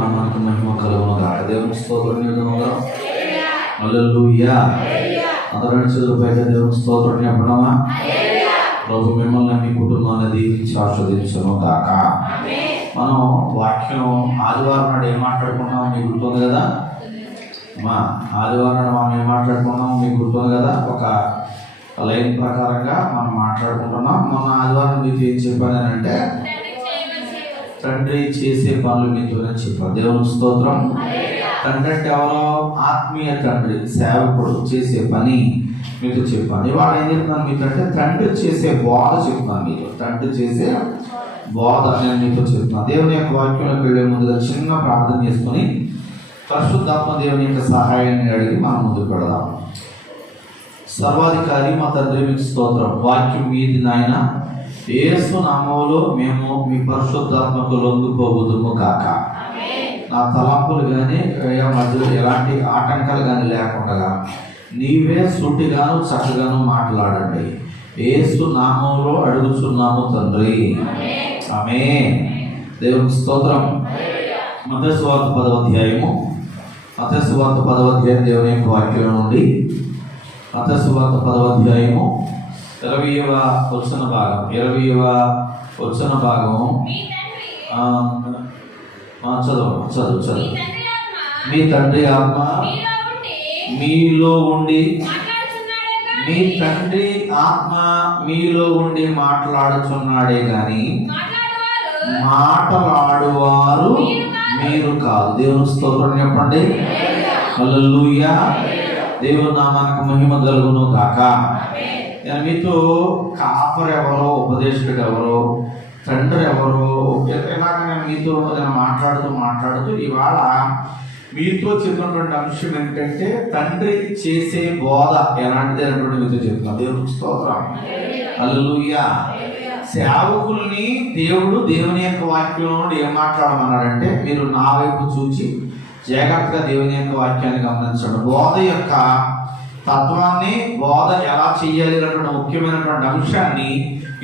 నామానికి మహిమ కలుగును గాక. దేవుని స్తోత్రం చెబుదామా? హల్లెలూయా. అందరం చేతులపైకి దేవుని స్తోత్రం చెప్పడమా? ప్రభు మిమ్మల్ని మీ కుటుంబాన్ని దీవించి ఆస్వాదించును గాక. మనం వాక్యం ఆదివారం నాడు ఏం మాట్లాడుకున్నాం మీకు గుర్తుంది కదా అమ్మా? ఆదివారం నాడు మనం ఏం మాట్లాడుకున్నాం మీకు గుర్తుంది కదా? ఒక లైన్ ప్రకారంగా మనం మాట్లాడుకుంటున్నాం. మొన్న ఆదివారం మీతో ఏం చెప్పాను అంటే తండ్రి చేసే పనులు మీతోనే చెప్పాను. దేవుని స్తోత్రం. తండ్రి అంటే ఎవరో? ఆత్మీయ తండ్రి, సేవకుడు చేసే పని మీతో చెప్పాను. ఇవాళ ఏం చెప్తున్నాను మీతో అంటే తండ్రి చేసే బోధ చెప్తున్నాను మీతో. తండ్రి చేసే బోధ నేను మీతో చెప్తున్నాను. దేవుని యొక్క వాక్యంలోకి వెళ్ళే ముందుగా చిన్న ప్రార్థన చేసుకుని పరిశుద్ధాత్మ దేవుని యొక్క సహాయాన్ని అడిగి మనం ముందుకు పెడదాం. సర్వాధికారి మా తండ్రి మీకు స్తోత్రం. వాక్యం మీది నాయన. యేసు నామములో మేము మీ పరిశుద్ధాత్మకు లొంగిపోబుదుము గాక. నా తలంపులు కానీ మధ్యలో ఎలాంటి ఆటంకాలు కానీ లేకుండా నీవే సూటిగాను చక్కగాను మాట్లాడండి. యేసు నామములో అడుగుచున్నాము తండ్రి, ఆమేన్. దేవునికి స్తోత్రం. మత్తయి సువార్త 10వ అధ్యాయము. మత్తయి సువార్త 10వ అధ్యాయం దేవుని యొక్క వాక్యం నుండి మత్తయి సువార్త 10వ అధ్యాయము 20వ వచన భాగం. 20వ వచన భాగం చదువు. మీ తండ్రి ఆత్మ మీలో ఉండి, మీ తండ్రి ఆత్మ మీలో ఉండి మాట్లాడుచున్నాడే గాని మాట్లాడువారు మీరు కాదు. దేవుని స్తోత్రం చెప్పండి. హల్లెలూయా. దేవుని నామానికి మహిమ కలుగును గాక. నేను మీతో కాపర్ ఎవరో, ఉపదేశకుడు ఎవరో, తండ్రి ఎవరో ఇలాగ నేను మీతో మాట్లాడుతూ ఇవాళ మీతో చెప్పినటువంటి అంశం ఏంటంటే తండ్రి చేసే బోధ ఎలాంటిది అనేటువంటి మీతో చెప్తున్నాను. దేవునికి స్తోత్రం. హల్లెలూయా. సేవకుల్ని దేవుని యొక్క వాక్యం నుండి ఏం మాట్లాడమన్నాడంటే మీరు నా వైపు చూచి జాగ్రత్తగా దేవుని యొక్క వాక్యాన్ని గమనించండి. బోధ యొక్క తత్వాన్ని, బోధ ఎలా చెయ్యాలి అనేటువంటి ముఖ్యమైనటువంటి అంశాన్ని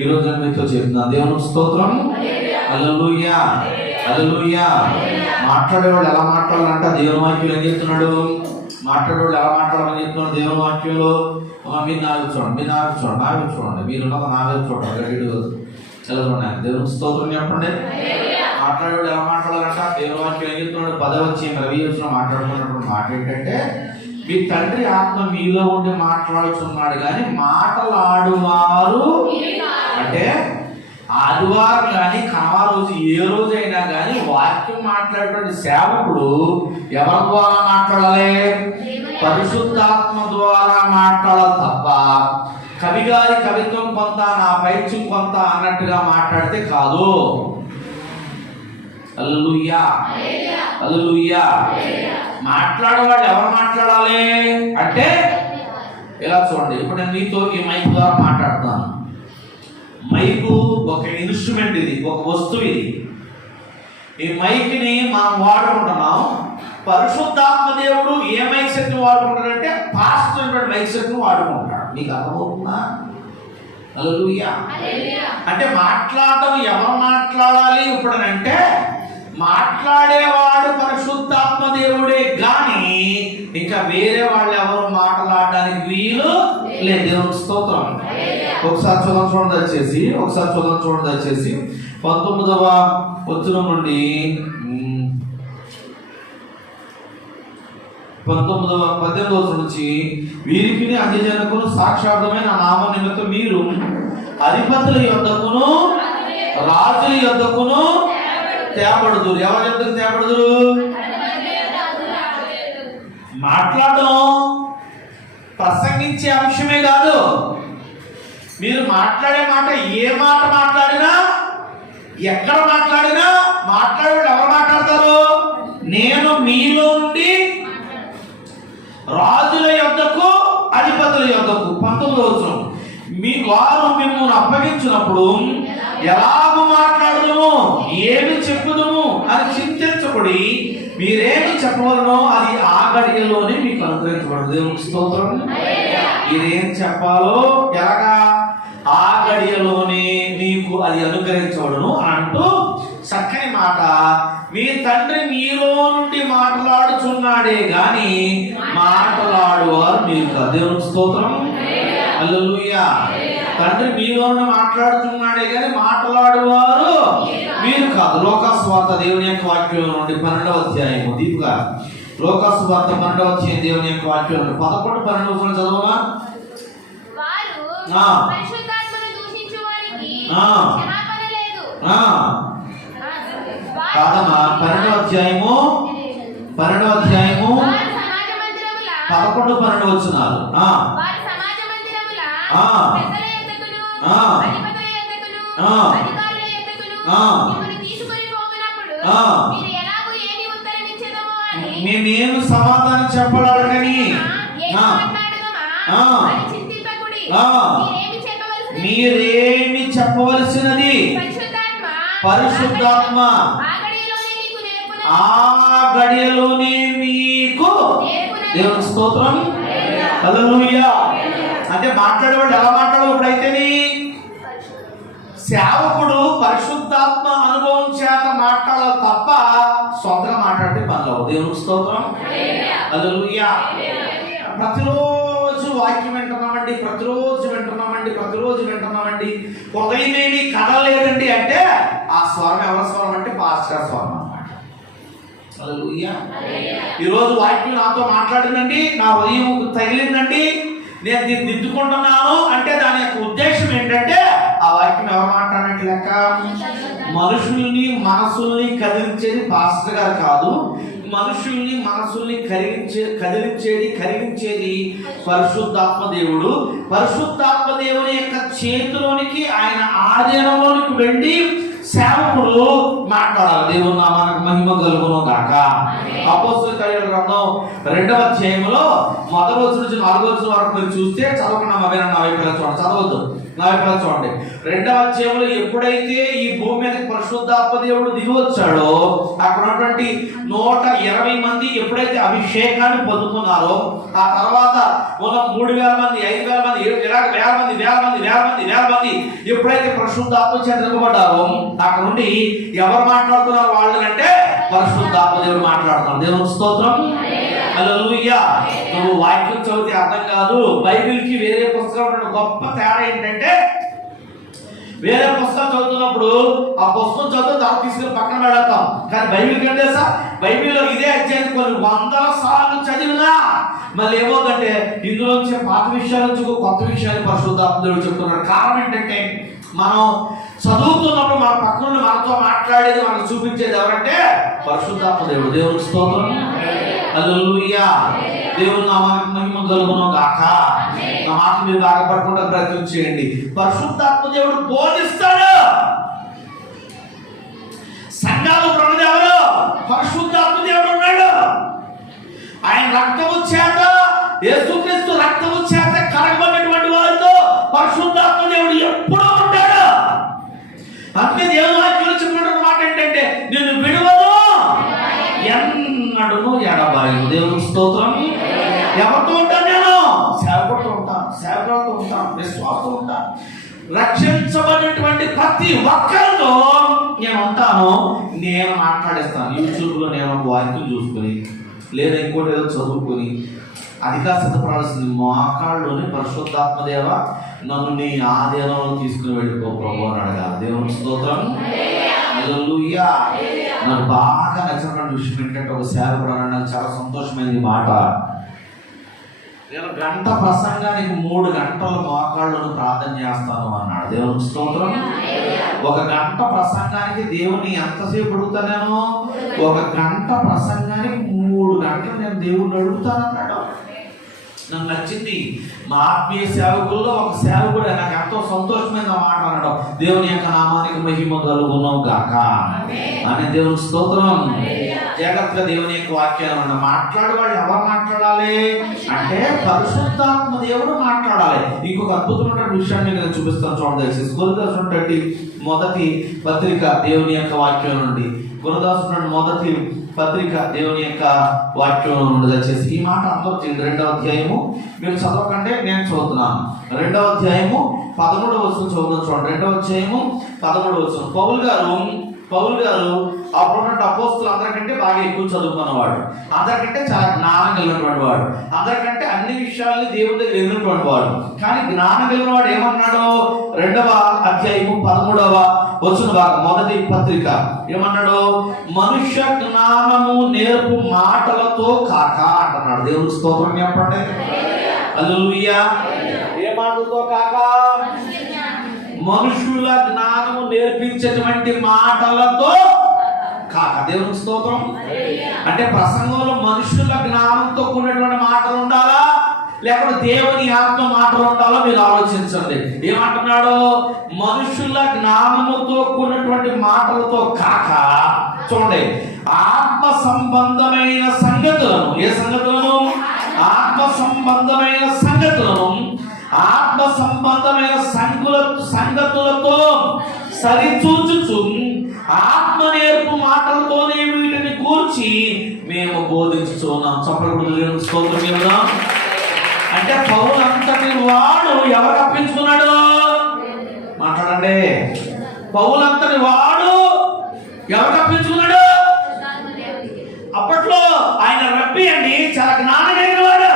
ఈరోజు నేను మీతో చెప్తున్నాను. దేవునికి స్తోత్రం. హల్లెలూయా. హల్లెలూయా. మాట్లాడేవాళ్ళు ఎలా మాట్లాడాలంటే దేవుని వాక్యం ఏం చెప్తున్నాడు? మాట్లాడేవాళ్ళు ఎలా మాట్లాడమని చెప్తున్నాడు దేవుని వాక్యంలో? మీరు నావి చూడండి, మీరు నావే చూడండి, చదవండి. దేవుని స్తోత్రం చెప్పండి. మాట్లాడేవాళ్ళు ఎలా మాట్లాడాలంట? దేవుని వాక్యం ఏం చెప్తున్నాడు? 10వ అధ్యాయం 20వ వచనం మాట్లాడుకున్నటువంటి మాట ఏంటంటే మీ తండ్రి ఆత్మ మీలో ఉండి మాట్లాడుతున్నాడు కానీ మాటలాడువారు అంటే ఆదివారం కానీ కనవ రోజు ఏ రోజైనా కానీ వాక్యం మాట్లాడేటువంటి సేవకుడు ఎవరి ద్వారా మాట్లాడాలి? పరిశుద్ధాత్మ ద్వారా మాట్లాడాలి తప్ప కవిగారి కవిత్వం కొంత, నా పైత్యం కొంత అన్నట్టుగా మాట్లాడితే కాదు. హల్లెలూయా. హల్లెలూయా. మాట్లాడేవాళ్ళు ఎవరు మాట్లాడాలి అంటే ఇలా చూడండి. ఇప్పుడు నేను మీతో ఈ మైక్ ద్వారా మాట్లాడుతున్నాను. మైకు ఒక ఇన్స్ట్రుమెంట్, ఇది ఒక వస్తువు. ఇది ఈ మైక్ని మనం వాడుకుంటున్నాం. పరిశుద్ధాత్మ దేవుడు ఏ మైక్ సెట్ని వాడుకుంటాడంటే పాస్టర్ మైక్ సెట్ని వాడుకుంటాడు. మీకు అర్థమవుతుందా? హల్లెలూయా. అంటే మాట్లాడడం ఎవరు మాట్లాడాలి ఇప్పుడు అంటే మాట్లాడేవాడు పరిశుద్ధాత్మ దేవుడే గాని ఇంకా వేరే వాళ్ళు ఎవరు మాట్లాడడానికి వీలు లేదు. దేవునికి స్తోత్రం. ఒకసారి చూడండి దయచేసి 19వ వచనం నుండి 18వ వచనం నుంచి వీరికి అన్యజనులకు సాక్షార్థమైన నామం నిమిత్తం మీరు అధిపతుల యొద్దకును రాజుల యొద్దకును తేబడుదురు. ఎవరి యొద్దకు తేబడుదురు? మాట్లాడడం ప్రసంగించే అంశమే కాదు. మీరు మాట్లాడే మాట, ఏ మాట మాట్లాడినా, ఎక్కడ మాట్లాడినా మాట్లాడేవాళ్ళు ఎవరు మాట్లాడతారు? నేను మీలో నుండి రాజుల యొద్దకు అధిపతుల యొద్దకు. 19వ వచనం మీ వారు మిమ్మల్ని అప్పగించినప్పుడు ఎలాగో మాట్లాడుదుము, ఏమి చెప్పుదుము అని చింతించబడి మీరేమి చెప్పవలనో అది ఆ గడియలోనే మీకు అనుగ్రహించబడదు. దేవునికి స్తోత్రం. మీరేం చెప్పాలో ఎలాగా ఆ గడియలోనే మీకు అది అనుగ్రహించబడును అంటూ చక్కని మాట. మీ తండ్రి మీలో నుండి మాట్లాడుచున్నాడే గాని మాట్లాడువారు మీరు కాదు. దేవునికి స్తోత్రం. హల్లెలూయా. తండ్రి మీలో నుండి మాట్లాడుతున్నాడే గాని మాట్లాడువారు మీరు కాదు. లోకాసువార్త దేవుని యొక్క వాక్యం నుండి 12వ అధ్యాయము దీపుగా లోకాసువార్త 12వ అధ్యాయం దేవుని యొక్క వాక్యం నుండి 11, 12 చదవమా. కాదమ్మా, 12వ అధ్యాయము 11, 12 వచనాలు. మేమేమి సమాధానం చెప్పడానికని మీరేమి చెప్పవలసినది పరిశుద్ధాత్మ ఆ గడియలోనే మీకు. దేవుని స్తోత్రం. హల్లెలూయా. అంటే మాట్లాడేవాడు ఎలా మాట్లాడేవాడు అయితేనే సేవకుడు పరిశుద్ధాత్మ అనుభవం చేత మాట్లాడాలి తప్ప సొంతగా మాట్లాడితే పనులు. దేవుని స్తోత్రం. హల్లెలూయా. ప్రతిరోజు వాక్యం వింటున్నామండి, ప్రతిరోజు వింటున్నామండి. ఉదయమేమి కదలేదండి అంటే ఆ స్వరం ఎవరి స్వరం అంటే పాస్టర్ స్వరం అన్నమాట. హల్లెలూయా. ఈరోజు వాక్యం నాతో మాట్లాడిందండి, నా ఉదయం తగిలిందండి, నేను దీన్ని దిద్దుకుంటున్నాను అంటే దాని యొక్క ఉద్దేశం ఏంటంటే ఆ వాక్యం ఎవరు మాట్లాడినట్టు లెక్క. మనుషుల్ని మనసుల్ని కదిలించేది పాస్టర్ గారు కాదు, మనుషుల్ని మనసుల్ని కరిగించేది పరిశుద్ధాత్మ దేవుడు. పరిశుద్ధాత్మ దేవుని యొక్క చేతిలోనికి ఆయన ఆధీనంలోనికి వెళ్ళి సేవకుడు మాట్లాడాలి. దేవుని నామానికి మహిమ కలుగును గాక. అపోస్తలుల కార్యాల గ్రంథం 2వ అధ్యాయంలో 1వ వచనం నుంచి 4వ వచనం వరకు మీరు చూస్తే చదవకుండా నా వైపు చూడండి, చదవద్దు, నా వైపు చూడండి. 2వ అధ్యాయంలో ఎప్పుడైతే ఈ భూమి మీద పరిశుద్ధాత్మ దేవుడు దిగి వచ్చాడో అక్కడ ఉన్నటువంటి 120 మంది ఎప్పుడైతే అభిషేకాన్ని పొందుకున్నారో ఆ తర్వాత ఉన్న 3000 మంది, 5000 మంది, ఇలాగ వేల మంది ఎప్పుడైతే పరిశుద్ధాత్మ చేత నింపబడ్డారో అక్కడ నుండి ఎవరు మాట్లాడుతున్నారు వాళ్ళంటే పరిశుద్ధాత్మ దేవుడు మాట్లాడుతున్నారు. దేవుని స్తోత్రం. హల్లెలూయా. నువ్వు వాక్యం చదివితే అర్థం కాదు. బైబిల్కి వేరే పుస్తకం గొప్ప తేడా ఏంటంటే వేరే పుస్తకం చదువుతున్నప్పుడు ఆ పుస్తకం చదువు దాన్ని తీసుకుని పక్కన పెడతాం. కానీ బైబిల్కి ఏంటంటే సార్ బైబిల్లో ఇదే అధ్యాయం కొన్ని 100 సార్లు చదివినా మళ్ళీ ఏమవుతుందంటే ఇందులోంచి పాత విషయాల నుంచి కొత్త విషయాలు పరిశుద్ధాత్మ దేవుడు చెప్తున్నాడు. కారణం ఏంటంటే మనం చదువుతున్నప్పుడు మన పక్కన మనతో మాట్లాడేది మనకు చూపించేది ఎవరంటే పరిశుద్ధాత్మ దేవుడు. దేవునికి స్తోత్రం. హల్లెలూయా. దేవుని నామానికి మహిమ కలుగును గాక. నా మాట మీరు బాగపడకుండా ప్రయత్నం చేయండి. పరిశుద్ధాత్మ దేవుడు బోధిస్తాడు. సంఘాలు ఉన్నది ఎవరు? పరిశుద్ధాత్మ దేవుడు ఉన్నాడు. ఆయన రక్తము చేత, యేసుక్రీస్తు రక్తము చేత కడగబడినటువంటి వారితో పరిశుద్ధాత్మ దేవుడు ఎప్పుడూ ఉంటాడు. అందుకే దేవుని వాక్యంలో చెప్పినటువంటి మాట ఏంటంటే నేను విడువను ఎన్నడూను ఎడబాయను. దేవుని స్తోత్రం. ఎవరితో ఉంటాను? నేను సేవకుడితో ఉంటాను, విశ్వాసంతో ఉంటాను. రక్షించబడినటువంటి ప్రతి ఒక్కరితో నేను ఉంటాను. నేను మాట్లాడేస్తాను. యూట్యూబ్లో నేను వాక్యం చూసుకొని లేదా ఇంకోటి ఏదో చదువుకొని అధిక సిద్ధపడాల్సింది మోకాళ్ళలోని పరిశుద్ధాత్మ దేవ నన్ను నీ ఆధీనంలో తీసుకుని వెళ్ళిపో ప్రభు అని అడగాలి. దేవుని స్తోత్రం. హల్లెలూయా. నాకు బాగా నచ్చినటువంటి విషయం ఏంటంటే ఒక సేవకుడు నాకు చాలా సంతోషమైంది మాట. నేను గంట ప్రసంగానికి 3 గంటలు మోకాళ్ళను ప్రార్థన చేస్తాను అన్నాడు. దేవుని స్తోత్రం. 1 గంట ప్రసంగానికి దేవుని ఎంతసేపు అడుగుతానేమో 1 గంట ప్రసంగానికి 3 గంటలు నేను దేవుడిని అడుగుతాను అన్నాడు. నాకు నచ్చింది. మా ఆత్మీయ సేవకుల్లో ఒక సేవకుడు నాకు ఎంతో సంతోషమైన మాట అన్నాడు. దేవుని యొక్క నామానికి మహిమ కలుగును గాక అని. దేవుని స్తోత్రం. జాగ్రత్తగా దేవుని యొక్క వాక్యాన్ని మాట్లాడే వాళ్ళు ఎవరు మాట్లాడాలి అంటే పరిశుద్ధాత్మ దేవుడు మాట్లాడాలి. ఇంకొక అద్భుతమైన విషయాన్ని నేను చూపిస్తాను చూడండి. దయచేసి కొరింథీయులకు మొదటి పత్రిక దేవుని యొక్క వాక్యం నుండి, కొరింథీయులకు మొదటి పత్రిక దేవుని యొక్క వాక్యం నుండి దయచేసి ఈ మాట అందరూ 2వ అధ్యాయము మీరు చదవకంటే నేను చదువుతున్నాను. 2వ అధ్యాయము 13వ వచనం చదువుతాను చూడండి. 2వ అధ్యాయము 13వ వచనం. పౌలు గారు పౌలు గారు అప్పుడున్న అపోస్తులు అందరికంటే బాగా ఎక్కువ చదువుకున్నవాడు, అందరికంటే చాలా జ్ఞానం కలిగినటువంటి వాడు, అందరికంటే అన్ని విషయాల్ని దేవుడి దగ్గర ఎదురున్నటువంటి వాడు. కానీ జ్ఞానం కలిగిన వాడు ఏమన్నాడు? 2వ అధ్యాయము 13వ వచన భాగం, మొదటి పత్రిక ఏమన్నాడు? మనుష్య జ్ఞానము నేర్పు మాటలతో కాక అంటున్నాడు. దేవుని స్తోత్రం చెప్పండి. హల్లెలూయా. ఏ మాటలతో కాక? మనుషుల జ్ఞానము నేర్పించేటువంటి మాటలతో కాక. దేవునికి స్తోత్రం. అంటే ప్రసంగంలో మనుషుల జ్ఞానంతో కూడినటువంటి మాటలు ఉండాలా, లేకపోతే దేవుని ఆత్మ మాటలు ఉండాలో మీరు ఆలోచించండి. ఏమంటున్నాడు? మనుషుల జ్ఞానముతో కూడినటువంటి మాటలతో కాక, చూడండి, ఆత్మ సంబంధమైన సంగతులను, ఏ సంగతులను? ఆత్మ సంబంధమైన సంగతులను ఆత్మ సంబంధమైన సంగతులతో సరిచూచుచు ఆత్మ నేర్పు మాటలతోనే వీటిని కూర్చి మేము బోధించుచున్నాం. చప్పట్లు స్తోత్రం చెబుదాం. అంటే పౌలు అంతటి వాడు ఎవరు అప్పించుకున్నాడు? మాట్లాడండి. పౌలు అంతటి వాడు ఎవరు అప్పించుకున్నాడు? అప్పట్లో ఆయన రబ్బీ అండి, చాలా జ్ఞానం కలిగిన వాడు.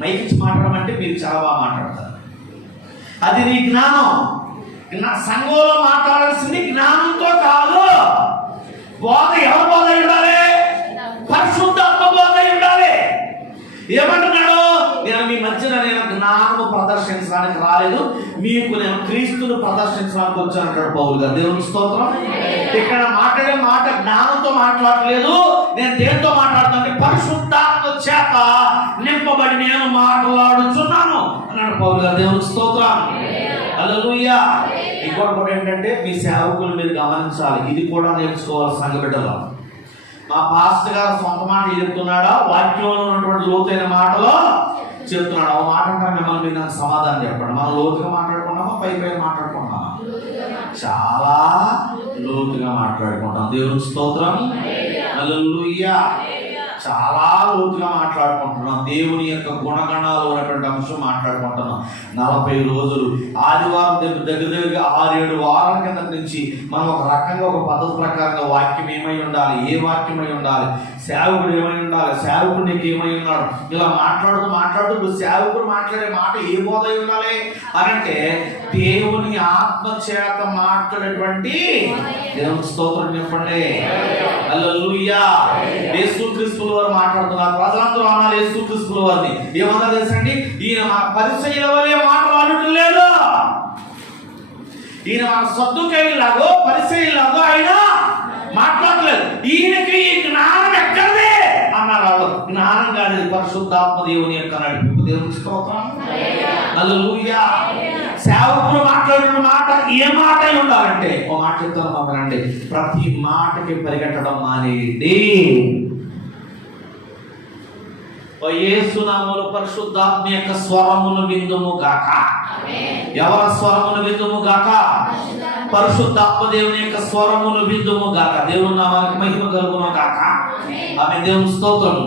మైకిచ్చి మాట్లాడడం అంటే మీరు చాలా బాగా మాట్లాడతారు, అది నీ జ్ఞానం. సంఘంలో మాట్లాడాల్సింది జ్ఞానంతో కాదు. బోధ ఎవరు బోధ ఉండాలి? పరిశుద్ధాత్మ బోధ ఉండాలి. ఏమంటున్నాడు? నేను మీ మధ్యన నేను జ్ఞానము ప్రదర్శించడానికి రాలేదు, మీకు నేను క్రీస్తును ప్రదర్శించడానికి వచ్చానంటాడు పౌలు గారు. దేవుని స్తోత్రం. ఇక్కడ మాట్లాడే మాట జ్ఞానంతో మాట్లాడలేదు, నేను దేంతో మాట్లాడుతాను? పరిశుద్ధాత్మ చేత నింపబడి నేను మాట్లాడుచున్నాను అన్నాడు పౌలు గారు. దేవుని స్తోత్రం. హల్లెలూయా. ఇంకోటి కూడా ఏంటంటే, మీ సేవకులు మీరు గమనించాలి, ఇది కూడా నేర్చుకోవాలి సంఘ బిడ్డలో. మా పాస్టర్ గారు సొంత మాటలు చెప్తున్నాడా, వాక్యంలో ఉన్నటువంటి లోతైన మాటలో చెప్తున్నాడు? ఆ మాట అంటే మిమ్మల్ని మీరు నాకు సమాధానం చెప్పండి. మనం లోతుగా మాట్లాడుకున్నామా, పై మాట్లాడుకున్నామా? చాలా లోతుగా మాట్లాడుకుంటాం. దేవుని స్తోత్రం. హల్లెలూయా. చాలా లోతుగా మాట్లాడుకుంటున్నాం. దేవుని యొక్క గుణగణాలు ఉన్నటువంటి అంశం మాట్లాడుకుంటున్నాం. 40 రోజులు ఆదివారం దగ్గరగా 6-7 వారాల కింద నుంచి మనం ఒక రకంగా, ఒక పద్ధతి ప్రకారంగా వాక్యం ఏమై ఉండాలి, ఏ వాక్యమై ఉండాలి, సేవకుడు ఏమై ఉండాలి, సేవకుడు నీకు ఏమై ఉన్నాడు, ఇలా మాట్లాడుతూ సేవకుడు మాట్లాడే మాట ఏ బోధ అయి ఉండాలి అని అంటే, దేవుని ఆత్మ చేత మాట్లాడేటువంటి. దేవుని స్తోత్రం చెప్పండి. హల్లెలూయా. యేసుక్రీస్తు వారు మాట్లాడుతున్నారు. ప్రజలందరూ అన్నారు యేసుక్రీస్తు వారిని. ఏమన్నా తెలుసండి? ఈయన మన పరిసయ్యుల వలె మాట్లాడటం లేదు, ఈయన మన సద్దుకైలాగో పరిసయ్యులాగో ఆయన మాట్లాడలేదు. ఈయనకి ఈ జ్ఞానం ఎక్కడదే అన్నారు వాళ్ళు. జ్ఞానం కాదు, పరిశుద్ధాత్మ దేవుని యొక్క నడిపింపు. దేవుని స్తోత్రం. హల్లెలూయా. సేవకులు మాట్లాడిన మాట ఏ మాట అయి ఉండాలంటే, ఓ మాట చెప్తాను మమ్మల్ని, ప్రతి మాటకి పరిగెట్టడం మానేయండి. యేసునామములో పరిశుద్ధాత్మ యొక్క స్వరమును విందుము గాక. ఎవరి స్వరమును విందుము గాక? పరిశుద్ధాత్మ దేవుని యొక్క స్వరమును విందుము గాక. దేవుని నామానికి మహిమ కలుగును గాక. ఆమె. దేవుని స్తోత్రం.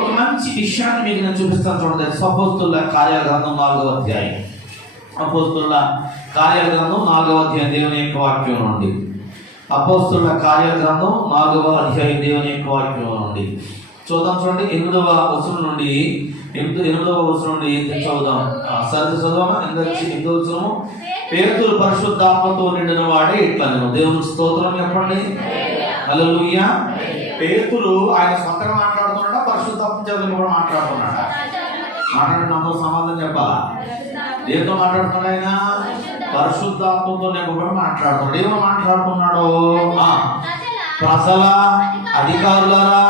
ఒక మంచి విషయాన్ని మీకు నేను చూపిస్తాను చూడండి. అపోస్తలుల కార్యాల గ్రంథం 4వ అధ్యాయం. అపోస్తలుల కార్యాల గ్రంథం 4వ అధ్యాయం దేవుని యొక్క వాక్యం నుండి. అపోస్తలుల కార్యాల గ్రంథం 4వ అధ్యాయం దేవుని యొక్క వాక్యం నుండి చూద్దాం. చూడండి 8వ వచనం నుండి 8వ వచనం నుండి చదువుదాం. సరిగ్గా చదవమా? 8వ వచనము. పేతురు పరిశుద్ధాత్మతో నిండిన వాడే ఇట్లా నేను. దేవుని స్తోత్రం చెప్పండి. హల్లెలూయా. పేతురు ఆయన సొంతంగా మాట్లాడుతున్నాడా, పరిశుద్ధాత్మ చేత కూడా మాట్లాడుతున్నాడా? మాట్లాడిన అందరూ సమాధానం చెప్పాలా? దేంతో మాట్లాడుతున్నాడు ఆయన? పరిశుద్ధాత్మతో నింపబడి మాట్లాడుతున్నాడు. ఏమో మాట్లాడుతున్నాడు? ప్రజల, అధికారులారా,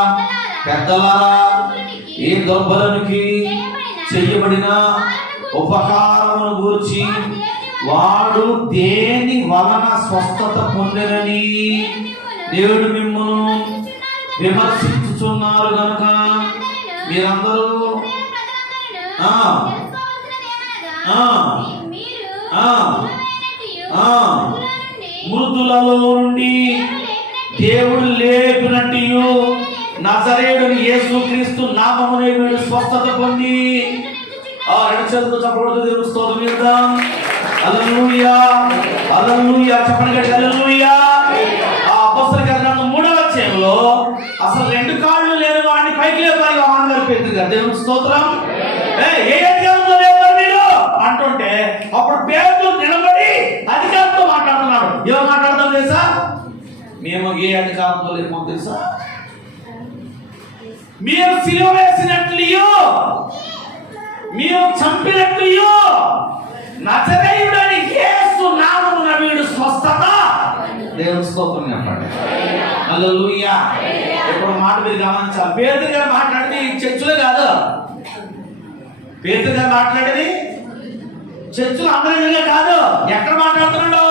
పెద్దలారా, ఏ దుర్బలునికి చెయ్యబడిన ఉపకారమును గూర్చి వాడు దేని వలన స్వస్థత పొందినని దేవుడు మిమ్మల్ని విమర్శించుచున్నారు కనుక మీరందరూ మృతులలో నుండి దేవుడు లేపినట్టు నజరేయుడు యేసుక్రీస్తు నామమునే వీడు స్వస్థత పొంది రెండు చేతులతో చెప్పకూడదు, దేవునికి స్తోత్రం చేద్దాం. హల్లెలూయా, హల్లెలూయా, చెప్పండి గట్టిగా హల్లెలూయా. ఆ అపోస్తలుల గ్రంథం 3వ అధ్యాయంలో అసలు 2 కాళ్ళు లేని వాడిని పైకి లేపారు యోహాను గారు, పేతురు గారు. దేవునికి స్తోత్రం. ఏ అధికారంతో లేపారు మీరు అంటుంటే అప్పుడు పేతురు నిలబడి అధికారంతో మాట్లాడుతున్నాడు. ఎవరు మాట్లాడతారు తెలుసా? మేము ఏ అధికారంతో లేమో తెలుసా? మీరు సిలువ వేసినట్లు, మీరు చంపినట్లు నజరేయుడని యేసు నామమున వీడు స్వస్థత. దేవుని స్తోత్రం చెప్పండి. హల్లెలూయా. ఇప్పుడు మాట మీరు గమనించాలి. పేతురు గారు మాట్లాడేది చర్చిలో కాదు. పేతురు గారు మాట్లాడేది చర్చిలో అందరి కాదు. ఎక్కడ మాట్లాడుతున్నాడు?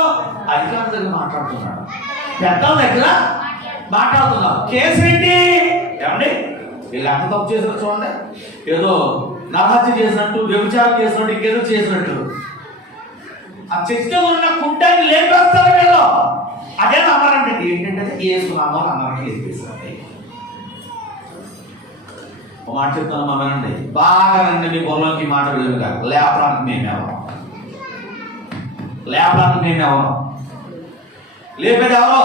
అధికారుల దగ్గర మాట్లాడుతున్నాడు, పెద్దల దగ్గర మాట్లాడుతున్నాడు. కేసు ఏంటి? ఏమండి, వీళ్ళు ఎంత తప్పు చేసినట్టు చూడండి. ఏదో నరహత్య చేసినట్టు, వ్యభిచారం చేసినట్టు, ఇంకేదో చేసినట్టు ఆ చర్చలో ఉన్న కుంటాన్ని లేపేస్తారు వీళ్ళు. అదే అన్నారంటే ఏంటంటే వేసుకున్నామో అన్నారని లేపేస్తారండి. ఒక మాట చెప్తాను అన్నారండి, బాగా రండి మీ బొమ్మలోకి మాట వెళ్ళదు కాదు. లేపడానికి మేమెవరం, లేపడానికి మేమెవరం, లేపేది ఎవరో?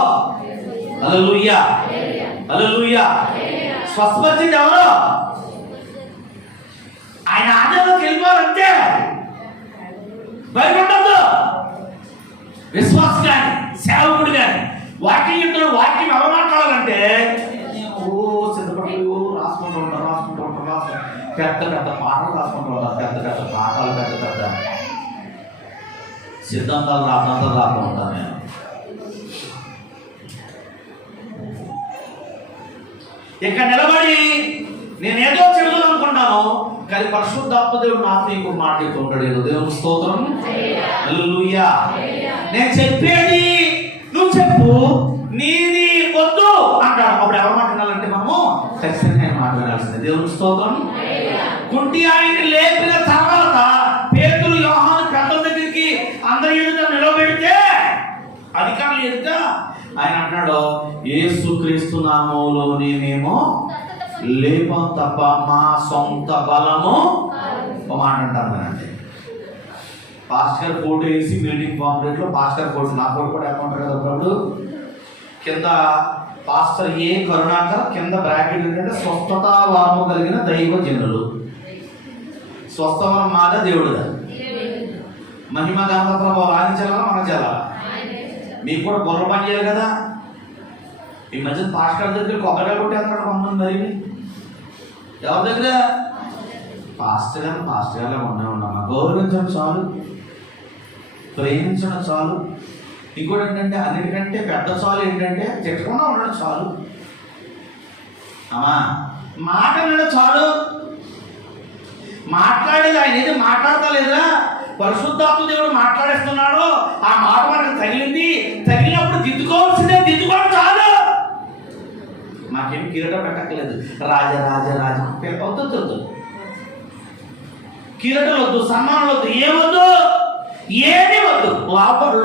హల్లెలూయా, హల్లెలూయా. స్వస్థపరిచింది ఎవరు? ఆయన ఆజ్ఞలోకి వెళ్ళిపోవాలంటే భయపడద్దు. విశ్వాసం కానీ సేవకుడు కానీ వాక్యం చెప్తున్నాడు. వాక్యం ఎవరు మాట్లాడాలంటే సిద్ధపడి రాసుకుంటూ ఉంటారు, పెద్ద పెద్ద పాటలు రాసుకుంటూ ఉంటారు. పెద్ద పెద్ద పాఠాలు, పెద్ద పెద్ద సిద్ధాంతాలు రాస్తూ ఉంటాను నేను. ఇక్కడ నిలబడి నేనేదో చెబుదాం అనుకుంటాను, కానీ పరిశుద్ధాత్మ దేవుడు నాకు నీకు మాట చెప్తుంటాడు. ఏదో దేవుని స్తోత్రం. హల్లెలూయా. నేను చెప్పేది నువ్వు చెప్పు, నీది వద్దు అంటాడు. అప్పుడు ఎవరు మాట్లాడాలంటే మనము ఖచ్చితంగా నేను మాట్లాడాల్సిందే. దేవుని స్తోత్రం. కుంటి ఆయన్ని లేపిన తర్వాత పేతురు యోహాను పెద్దల దగ్గరికి అందరి ఎదుట నిలబెడితే, అధికారులు ఎదుట ఆయన అంటున్నాడు, యేసుక్రీస్తు నామములోనే మేము లేపం తప్ప మా సొంత బలము. ఒక మాట అంటారు అంటే పాస్టర్ ఫోటో వేసి మీటింగ్ పాంప్లెట్ లో పాస్టర్ ఫోటో, నా ఫోటో కూడా అకౌంట్ కదా అప్పుడు కింద పాస్టర్ ఏ కరుణాకర్, కింద బ్రాకెట్ ఏంటంటే స్వస్థత వారము కలిగిన దైవ జనులు. స్వస్థవరం మాదా దేవుడుదా? మహిమ గంధ ప్రభావం రాణించాలా మనం చేయాలా? మీకు కూడా బుర్ర పని చేయాలి కదా. ఈ మధ్య పాస్టర్ దగ్గర కొబ్బరికాయ కొట్టేస్తున్నాడు కొంతమంది. మరి ఎవరి దగ్గర? పాస్టర్ గారు ఉన్నామా? గౌరవించడం చాలు, ప్రేమించడం చాలు. ఇంకోటి ఏంటంటే అన్నిటికంటే పెద్ద చాలు ఏంటంటే తిట్టకుండా ఉండడం చాలు. మాట వినడం చాలు. మాట్లాడేది ఆయన ఏది మాట్లాడతా లేదా? పరిశుద్ధాత్మ దేవుడు మాట్లాడేస్తున్నాడు. ఆ మాట మనకు తగిలింది, తగిలినప్పుడు దిద్దుకోవాల్సిందే, దిద్దుకోవడం చాలు. మాకేం కిరీటం పెట్టక్కర్లేదు. రాజా రాజా రాజా వద్దు, కిరీటం వద్దు, సన్మానం వద్దు, ఏమొద్దు, ఏమీ వద్దు.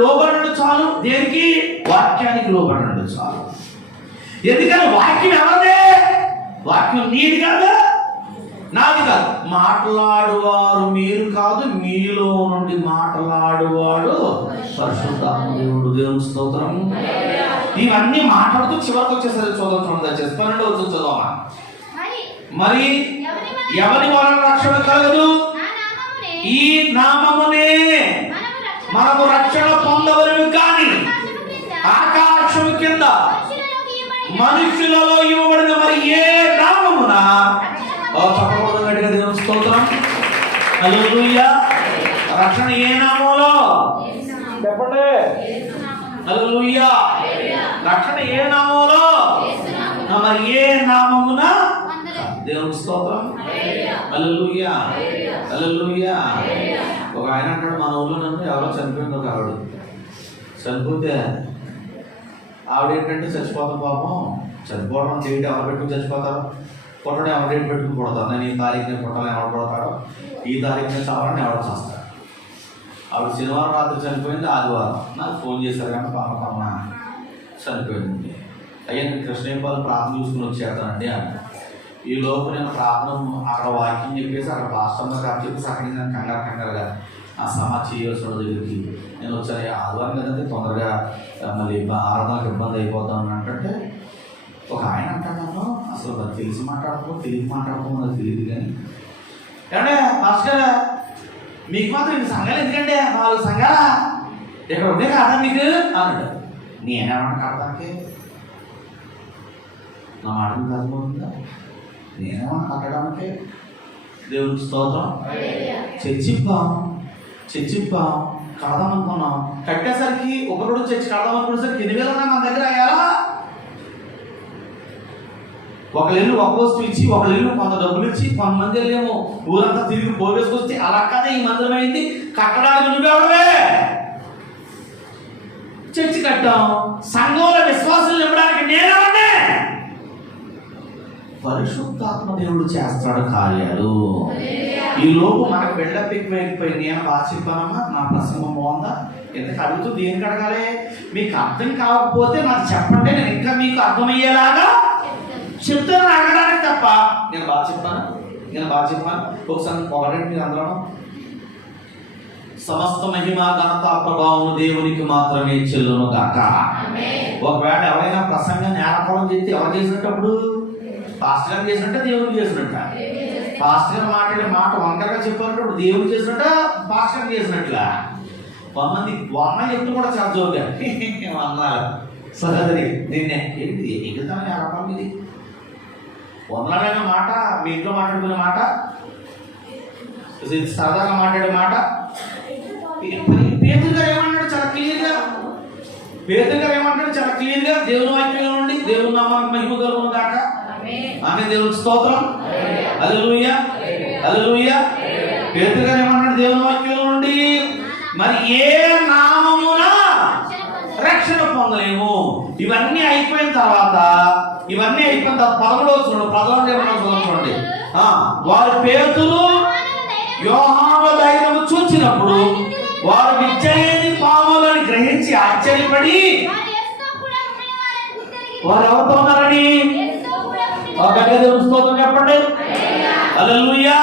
లోబడడం చాలు. దేనికి? వాక్యానికి లోబడడం చాలు. ఎందుకని వాక్యం ఎవరిదే? వాక్యం నీది కాదు, నాది కాదు. మాట్లాడువారు మీరు కాదు, మీలో నుండి మాట్లాడువాడు పరిశుద్ధాత్మ దేవుడు. దేవుని స్తోత్రం. ఇవన్నీ మాట్లాడుతూ చివరికి వచ్చేసరికి చూద్దాం. 12వ వచనం చదవమా. మరి ఎవరి వలన రక్షణ కలగదు? ఈ నామమునే మనము రక్షణ పొందవలెను కానీ ఆకాశము కింద మనుషులలో ఇవ్వబడిన మరి ఏ నామమున? చెప్పకూడదు. దేవుని స్తోత్రం. హల్లెలూయా. రక్షణ ఏ నామములో? చెప్పండి. హల్లెలూయా. రక్షణ ఏ నామములో? మరి ఏ నామమున? దేవుని స్తోత్రం. హల్లెలూయా, హల్లెలూయా. ఒక ఆయన అంటాడు, మన ఊళ్ళో నన్ను ఎవరో చనిపోయింది. ఒక ఆవిడ చనిపోతే ఆవిడ ఏంటంటే చచ్చిపోతాం పాపం. చనిపోవడం డేట్ ఎవరు పెట్టుకుని చచ్చిపోతారు, పుట్టడం ఎవరు డేట్ పెట్టుకుని పుడతారు. నేను ఈ తారీఖుని పుట్టాలని ఎవరు పుడతాడో, ఈ తారీఖుని చావాలని ఎవరు చేస్తాడు. ఆవిడ శనివారం రాత్రి చనిపోయింది. ఆదివారం నాకు ఫోన్ చేశారు కానీ పాపమ్మ చనిపోయింది. అయ్యా నేను కృష్ణయ్యపాలు ప్రార్థన చూసుకుని వచ్చేస్తానండి అన్న. ఈ లోపు నేను ప్రార్థన అక్కడ వాక్యం చెప్పేసి అక్కడ పాస్టర్లో కాబట్టి చెప్పేసి అక్కడికి నేను కంగారుగా ఆ సమాజ్ చేయవలసిన దగ్గరికి నేను వచ్చాను. ఆదివారం కదంటే తొందరగా మళ్ళీ ఆరాధనకు ఇబ్బంది అయిపోతాను అంటే ఒక ఆయన అంటాను, అసలు తెలిసి తెలియక మాట్లాడుకోమని తెలియదు కానీ అంటే మాస్టర్ మీకు మాత్రం ఇంక సంఘాలు ఎందుకంటే 4 సంఘాలా ఇక్కడ ఉండే కాదా మీకు అన్నాడు. నేనేమన్నా కడతానికి నా మాట అర్థమవుతుందా? నేనేమన్నా కట్టడానికి? దేవునికి స్తోత్రం. చర్చిప్పాం కడదాం అనుకున్నాం. కట్టేసరికి ఒకరోజు చర్చి కడదాం అనుకునేసరికి 8,000 మన దగ్గర అయ్యాలా? ఒకళ్ళు ఒక వస్తువు ఇచ్చి ఒకళ్ళు కొంత డబ్బులు ఇచ్చి కొంతమంది వెళ్ళేమో ఊరంతా తిరిగి పోగేసుకొస్తే అలా కదా ఈ మందిరం అయింది. కట్టడానికి నువ్వెవడవే? చర్చి కట్టాం. సంఘంలో విశ్వాసం నింపడానికి నేనేమంటే పరిశుద్ధాత్మ దేవుడు చేస్తాడు కార్యాలు. ఈ లోపు మనకు బిల్డప్ ఎక్కువైపోయి నేను బాగా చెప్పానమ్మా, నా ప్రసంగం బాగుందా, ఎందుకు అడుగుతూ దేనికి అడగాలి? మీకు అర్థం కాకపోతే నాకు చెప్పండి, నేను ఇంకా మీకు అర్థమయ్యేలాగా చెప్తాను అడగడానికి తప్ప. నేను బాగా చెప్పాను ఒకసారి ఒకటి మీరు అందరూ సమస్త మహిమ ఘనత ప్రభావం దేవునికి మాత్రమే చెల్లును గాక. ఒకవేళ ఎవరైనా ప్రసంగం నేరపడం చేస్తే ఎవరు చేసినప్పుడు పాస్టర్ గారు చేసినట్ట దేవుడు చేసినట్ట? పాస్టర్ గారు మాట్లాడే మాట వంకరగా చెప్పారు దేవుడు చేసినట్ట పాస్టర్ గారు చేసినట్లా? కొంతమంది వంద చెప్తూ కూడా చాలా జోగా వందనాలు సహోదరి నిన్నే ఏంటి ఎగుతాను నేరపడం ఇది వందలైన మాట, మీ ఇంట్లో మాట్లాడుకునే మాట, సరదాగా మాట్లాడే మాట. పేతురు గారు ఏమన్నాడు చాలా క్లియర్గా దేవుని వాక్యంలో నుండి దేవుని నామానికి మహిమ కలుగును గాక. ఆమె దేవుని స్తోత్రం. హల్లెలూయా. పేతురు గారు ఏమన్నాడు దేవుని వాక్యంలో నుండి? మరి ఏ నామమున రక్షణ పొందలేము. ఇవన్నీ అయిపోయిన తర్వాత 11వ వచనం చూడండి. వారి పేతురు యోహాను ధైర్యము చూచినప్పుడు వారు విచ్చలేని పాములని గ్రహించి ఆశ్చర్యపడి వారు ఎవరితో ఉన్నారని దేవుని స్తోత్రం చెప్పండి. హల్లెలూయా.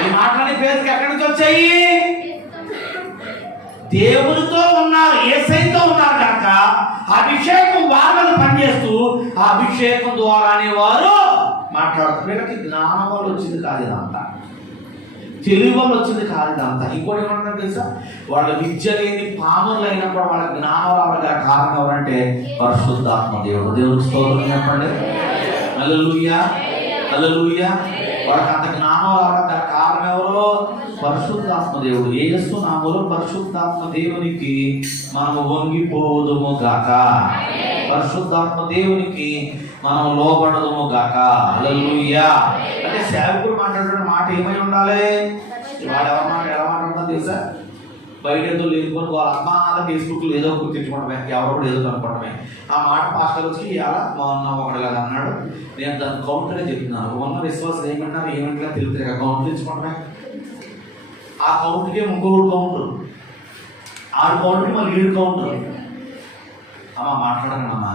ఈ మాటలని పేరుకి ఎక్కడి నుంచి వచ్చాయి? దేవునితో ఉన్నారు, యేసయ్యతో ఉన్నారు కనుక అభిషేకం వారి మీద పనిచేస్తూ ఆ అభిషేకం ద్వారానే వారు మాట్లాడుతారు. వీళ్ళకి జ్ఞానం వల్ల వచ్చింది కాదు ఇదంతా, తెలివి వల్ల వచ్చింది కాదు ఇదంతా. ఇంకోటి ఏమంటారు తెలుసా? వాళ్ళ విద్య లేని పాములు అయినప్పుడు వాళ్ళ జ్ఞానం రావడానికి కారణం ఎవరంటే పరిశుద్ధాత్మ దేవుడు. దేవుడికి స్తోత్రం చెప్పండి. హల్లెలూయా. వాళ్ళకి అంత జ్ఞానం రావడానికి కారణం ఎవరు? పరిశుద్ధాత్మ దేవుడు. యేసు నామములో పరిశుద్ధాత్మ దేవునికి మనము వంగిపోదుము గాక. పరిశుద్ధాత్మ దేవునికి మనం లోబడదుము గాక. హల్లెలూయా. అంటే సేవకుడు మాట్లాడే మాట ఏమై ఉండాలి? వాడు ఎవరి మాట ఎలా మాట్లాడుతుందో తెలుసా? బయట ఏదో లేదుకొని వాళ్ళ అమ్మ అలా ఫేస్బుక్లో ఏదో ఒకటి తిట్టుకోవడమే, ఎవరు కూడా ఏదో కనుక్కోవడమే. ఆ మాట పాస్టర్ వచ్చి ఇలా మొన్న ఒకటిలాగా అన్నాడు, నేను దాన్ని కౌంటర్గా చెప్తున్నాను. ఉన్న విశ్వాసం ఏమంటారో తెలుగుతాయి కౌంటర్ ఇచ్చుకోవడమే. ఆ కౌంటర్కి ఇంకొకటి కౌంటర్, 6 కౌంటర్కి మళ్ళీ 7 కౌంటర్. అమ్మ మాట్లాడకండి అమ్మా,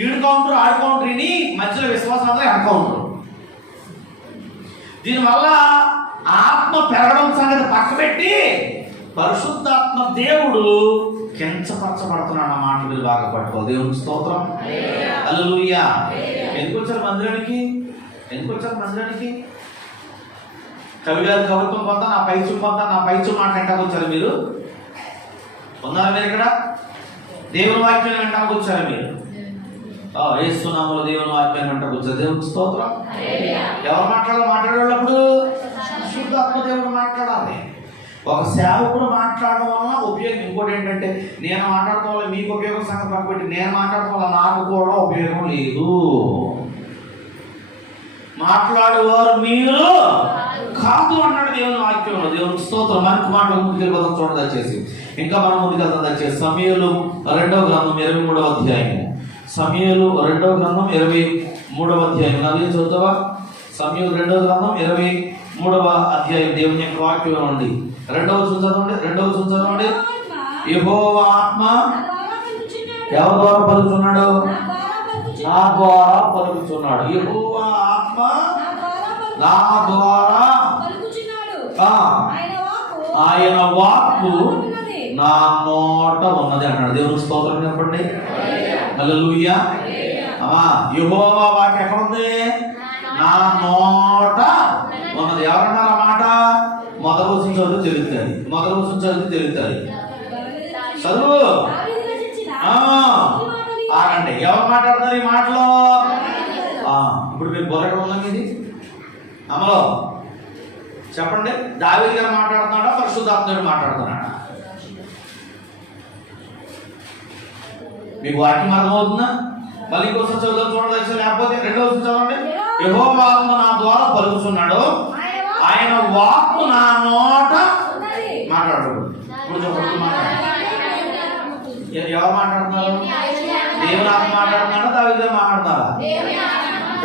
7 కౌంటర్ 6 కౌంటర్ ఇని మధ్యలో విశ్వాసం అంతా కౌంటర్. దీనివల్ల ఆత్మ పెరగడం సంగతి పక్కబెట్టి పరిశుద్ధాత్మ దేవుడు కించపరచబడుతున్నాడు. ఆ మాట మీరు బాగా పట్టుకోవాలి. దేవునికి స్తోత్రం. హల్లెలూయా. ఎందుకు వచ్చారు మందిరానికి? కవి గారు కవిత్వం పొందా, నా పైచు మాట వెంటకు వచ్చారు మీరు? ఉన్నారా మీరు ఇక్కడ? దేవుని వాక్యం వెంటకు వచ్చారు మీరు? యేసునామములో దేవుని వాక్యాన్ని వెంటకు వచ్చారు. దేవునికి స్తోత్రం. ఎవరు మాట్లాడేటప్పుడు పరిశుద్ధాత్మ దేవుడు మాట్లాడాలి. ఒక సేవకుడు మాట్లాడడం వల్ల ఉపయోగం. ఇంకోటి ఏంటంటే నేను మాట్లాడటం వల్ల మీకు ఉపయోగం సంగతి పక్కబెట్టి నేను మాట్లాడటం వల్ల నాకు కూడా ఉపయోగం లేదు. మాట్లాడేవారు మీరు కాదు అన్నాడు దేవుని వాక్యంలో. దేవునికి స్తోత్రం. మనకు మాటలు ముందుకెళ్ళిపోతాం చూడండి దయచేసి. ఇంకా మనం ముందుకెళ్తాం దయచేసి. సమూయేలు 2వ గ్రంథం 23వ అధ్యాయం. సమూయేలు 2వ గ్రంథం 23వ అధ్యాయం. అది చదువుతావా? సమూయేలు 2వ గ్రంథం 23వ అధ్యాయం. దేవుని యొక్క వాక్యం నుండి 2వ చదవండి. యెహోవా ఆత్మ ఎవరి ద్వారా పలుకుతున్నాడు? నా ద్వారా పలుకుతున్నాడు. యెహోవా ఆత్మ నా ద్వారా ఆయన వాక్కు నా నోట ఉన్నది అన్నాడు. దేవుని స్తోత్రం చెప్పండి. హల్లెలూయా. యెహోవా వాక్కు ఎక్కడ ఉంది? నా నోట ఉన్నది. ఎవరన్నారు ఆ మాట? మొదటి వచనం చదివితే తెలుస్తుంది. మొదటి వచనం చదివితే తెలుస్తుంది. చదువు. ఆగండి, ఎవరు మాట్లాడుతున్నారు ఈ మాటలో? ఇప్పుడు మీరు బొరట ఉందా మీది అమలో? చెప్పండి. దావీదు గారు మాట్లాడుతున్నాడా, పరిశుద్ధాత్ముడు మాట్లాడుతున్నాడా? మీకు వాక్యం అర్థమవుతుందా? మళ్ళీ ఇంకోసం చదువు చూడలేదు, లేకపోతే రెండో వచనం చదవండి. యెహోవా ఆత్మ నా ద్వారా పలుకుతున్నాడు, ఆయన వాక్కు నా నోట మాట్లాడు. ఇప్పుడు చెప్పండి, ఎవరు మాట్లాడుతున్నారు? దేవుని ఆత్మ మాట్లాడుతున్నాడా, దావీదు గారు మాట్లాడుతున్నారా?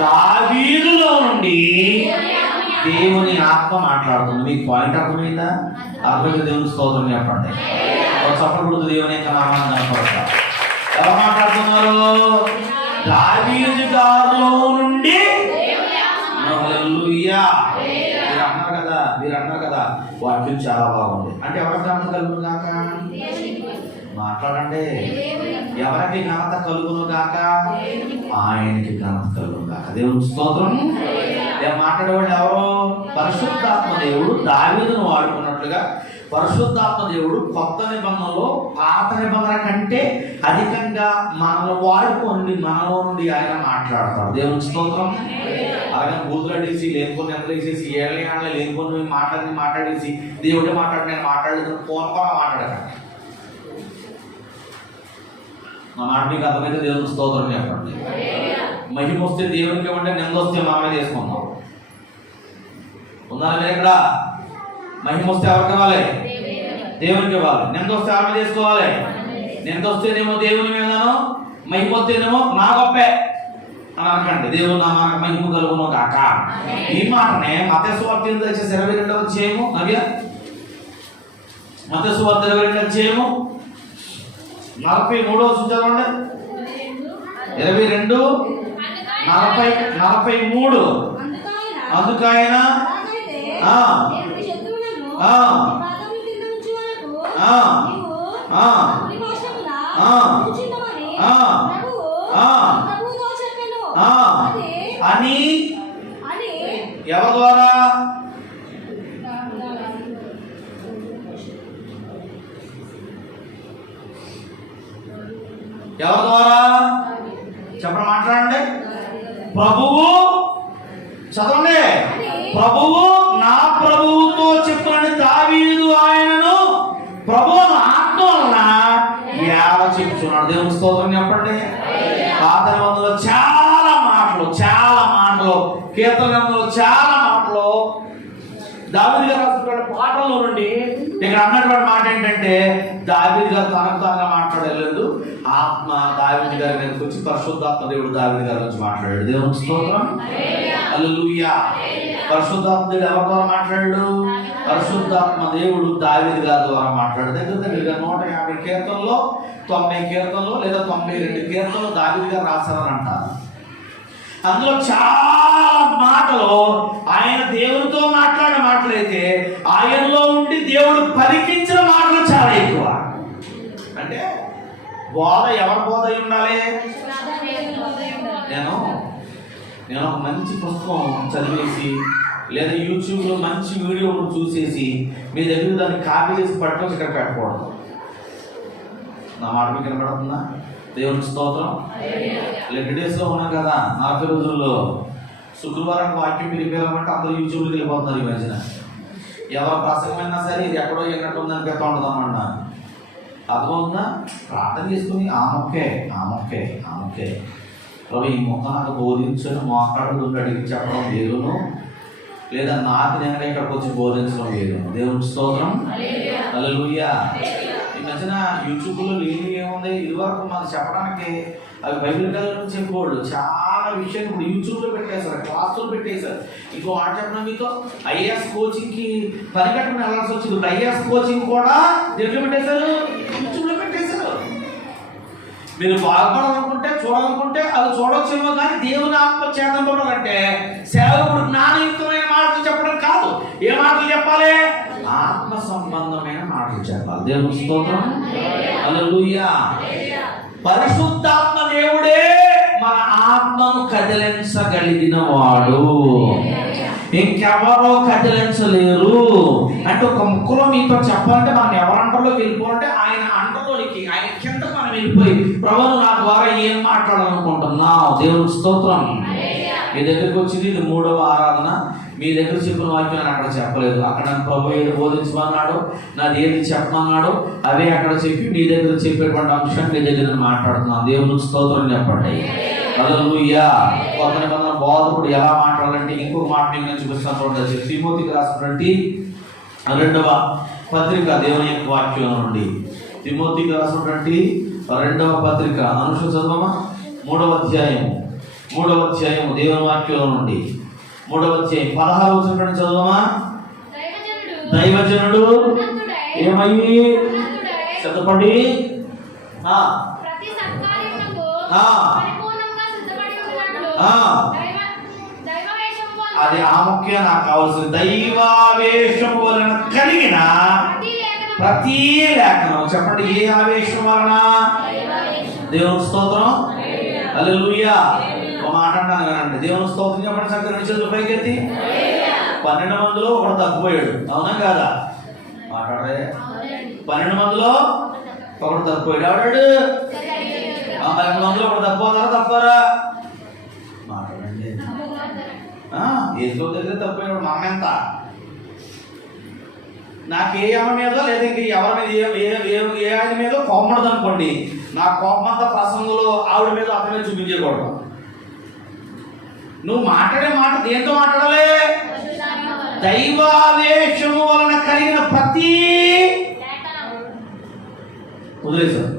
దావీదులో నుండి దేవుని ఆత్మ మాట్లాడుతుంది. మీకు పాయింట్ అర్థమైందా? అర్థమైతే దేవుని స్తోత్రం చెప్పండి. చప్పట్లు దేవుని యొక్క నామాన్ని కనపడతా. ఎవరు మాట్లాడుతున్నారు? దావీదు గారిలో నుండి. హల్లెలూయా. మీరు అన్నారు కదా వాక్యం చాలా బాగుంది అంటే ఎవరికి ఘనత కలుగును గాక? మాట్లాడండి. ఎవరికి ఘనత కలుగును గాక? ఆయనకి ఘనత కలుగును గాక. దేవుని స్తోత్రం. మాట్లాడేవాళ్ళు ఎవరు? పరిశుద్ధాత్మ దేవుడు దావీదును వాడుకున్నట్లుగా పరిశుద్ధాత్మ దేవుడు కొత్త నిబంధనలో పాత నిబంధన కంటే అధికంగా మనల్ని వాడుకొని మనలో నుండి ఆయన మాట్లాడతాడు. దేవుని స్తోత్రం. అలాగే బూతులు అడిగేసి లేనికొని ఎంత వేసేసి ఏళ్ళ లేనికొని మాట్లాడేసి దేవుడే మాట్లాడి నేను మాట్లాడలేదు ఫోన్ కూడా మాట్లాడకండి. నా మాట మీకు అర్థమైతే దేవుని స్తోత్రం చెప్పండి. మహిమ వస్తే దేవునికి ఇవ్వండి, నింద వస్తే మా మీద వేసుకుందాం. ఉందా ఇక్కడ? మహిమ వస్తే ఎవరికి ఇవ్వాలి? దేవునికి ఇవ్వాలి. నింద వస్తే ఎవరి మీద వేసుకోవాలి? నింద వస్తేనేమో దేవుని మీదను, మహిమ వస్తేనేమో నా గొప్పే అని అనకండి. దేవుడు నా మనకు మహిమ కలుగును కాక. ఈ మాటనే మత్తయి సువార్త 22వ అధ్యాయము నవ్య మత్తయి సువార్త 22వ అధ్యాయము 43వ వచనం చదవండి. 22 43. అందుకైన అని ఎవరి ద్వారా? ఎవరి ద్వారా చెప్పండి, మాట్లాడండి. ప్రభువు చదవండి. ప్రభువు నా ప్రభువుతో చెప్పునని దావీదు ఆయనను ప్రభువు ఆత్మ వలన చెప్పుచున్నాడు. దేవుని స్తోత్రం చెప్పండి. పాత నిబంధనలో చాలా మాటలు కీర్తన గ్రంథంలో చాలా మాటలు దావీదు గారు రాసినటువంటి పాటల్లో నుండి ఇక్కడ అన్నటువంటి మాట ఏంటంటే దావీదు గారు తనకు తానుగా మాట్లాడలేదు, ఆత్మ దావీదు గారి మీదకి వచ్చి పరిశుద్ధాత్మ దేవుడు దావీదు గారి గురించి మాట్లాడాడు. దేవుని స్తోత్రం. హల్లెలూయా. పరిశుద్ధాత్మ దేవుడు ఎవరి ద్వారా మాట్లాడాడు? పరిశుద్ధాత్మ దేవుడు దావీదు గారి ద్వారా మాట్లాడాడు. దగ్గర 150 కీర్తనలో 90 కీర్తనలు లేదా 92 కీర్తనలు దావీదు గారు రాశారని అంటారు. అందులో చాలా మాటలు ఆయన దేవుడితో మాట్లాడిన మాటలైతే ఆయనలో ఉండి దేవుడు పలికించిన మాటలు చాలా ఎక్కువ. అంటే బోధ ఎవరి బోధ అయి ఉండాలి? నేను ఒక మంచి పుస్తకం చదివేసి లేదా యూట్యూబ్లో మంచి వీడియో చూసేసి మీ దగ్గర దాన్ని కాపీ చేసి పట్టుకొని ఇక్కడ పెట్టకూడదు. నా మాట మీకు కనపడుతుందా? దేవుని స్తోత్రం. లెగ్ డేస్లో ఉన్నాం కదా, 40 రోజుల్లో శుక్రవారం వాక్యం విరిపోయామంటే అందరూ యూట్యూబ్కి వెళ్ళిపోతున్నారు ఈ మధ్యన. ఎవరు ప్రసంగమైనా సరే ఇది ఎక్కడో ఎన్నట్టు ఉందని పెద్ద ఉండదు అన్నమాట. అర్థమవుతుందా? ప్రార్థన చేసుకుని ఆ మొక్కే ప్రభు ఈ మొక్క నాకు బోధించను మోకాడు అడిగి చెప్పడం వేరును, లేదా నాకు నేను ఇక్కడికి వచ్చి బోధించడం వేరును. దేవుని స్తోత్రం. హల్లెలూయా. ఈ మధ్యన యూట్యూబ్లో లేని ఏముంది? ఇదివరకు మనకు చెప్పడానికి అవి బైబిల్ కాలం చెప్పేవాళ్ళు చాలా విషయాలు ఇప్పుడు యూట్యూబ్లో పెట్టేశారు, క్లాసులు పెట్టేశారు. ఇంకో మాట చెప్పడం మీతో, ఐఏఎస్ కోచింగ్కి పరిగెట్టుకుని వెళ్ళాల్సి వచ్చింది. ఇప్పుడు ఐఏఎస్ కోచింగ్ కూడా దేంట్లో పెట్టేశారు? యూట్యూబ్లో పెట్టేశారు. మీరు బాగుపడాలనుకుంటే చూడాలనుకుంటే అది చూడొచ్చేమో, కానీ దేవుని ఆత్మ చేతనపడాలంటే సేవకుడు జ్ఞానయుక్తమైన మాటలు చెప్పడం కాదు. ఏ మాటలు చెప్పాలి? ఆత్మ సంబంధమైన మాటలు చెప్పాలి. దేవుని స్తోత్రం. హల్లెలూయా. పరిశుద్ధాత్మ దేవుడే మన ఆత్మను కదిలించగలిగిన వాడు, ఇంకెవరో కదిలించలేరు. అంటే ఒక ముక్కలో మీతో చెప్పాలంటే మనం ఎవరి అంటలోకి వెళ్ళిపోవాలంటే ఆయన అంటలోనికి, ఆయన కిందకు మనం వెళ్ళిపోయి ప్రభువు నా ద్వారా ఏం మాట్లాడాలనుకుంటున్నావు? దేవుని స్తోత్రం. మీ దగ్గరికి వచ్చింది ఇది 3వ ఆరాధన. మీ దగ్గర చెప్పిన వాక్యం నేను అక్కడ చెప్పలేదు. అక్కడ ప్రభు ఏది బోధించమన్నాడు, నాది ఏది చెప్పమన్నాడు, అవే అక్కడ చెప్పి మీ దగ్గర చెప్పేటువంటి అంశం మీ దగ్గర నేను మాట్లాడుతున్నాను. దేవునికి స్తోత్రం చెప్పండి. హల్లెలూయా. కొత్త నిబంధన బోధకుడు ఎలా మాట్లాడాలంటే ఇంకొక మాట నేను చూపిస్తాను చూడండి. తిమోతికి రాసినటువంటి 2వ పత్రిక దేవుని యొక్క వాక్యం నుండి, తిమోతికి రాసినటువంటి 2వ పత్రిక అనుష చదవమా. 3వ అధ్యాయం దేవుని వాక్యం నుండి 3వ అధ్యాయం 16వ వచనం చదవమా. దైవజనుడు ఏమయ్యి చదవండి. అది ఆ ముఖ్యం నాకు కావాల్సింది. దైవావేశం వలన కలిగిన ప్రతి లేఖనం. చెప్పండి, ఏ ఆవేశం వలన? దేవుని స్తోత్రం. హల్లెలూయా. ఒక మాట అంటాను కదండి, దేవుని స్తోత్రం చెప్పండి. చక్కగా 2 చేతులు పైకెత్తి. 12 మందిలో ఒకడు తప్పిపోయాడు, అవునా కాదా? మాట్లాడరే. 12 మందిలో ఒకడు తప్పిపోయాడు. ఎవడాడు? 12 మందిలో ఒకడు తప్పిపోతారా తప్పారా? మాట్లాడండి. ఏదో దగ్గర తప్పిపోయాడు. మనమెంత? నాకు ఏ ఎవరి మీద లేదా ఇంక ఎవరి మీద ఏ ఆయన మీద కోపడదు అనుకోండి, నా కోపమంతా ప్రసంగంలో ఆవిడ మీద అతని మీద చూపించకూడదు. నువ్వు మాట్లాడే మాట దేంతో మాట్లాడాలి? దైవావేశము వలన కలిగిన ప్రతి వదిలేసారు.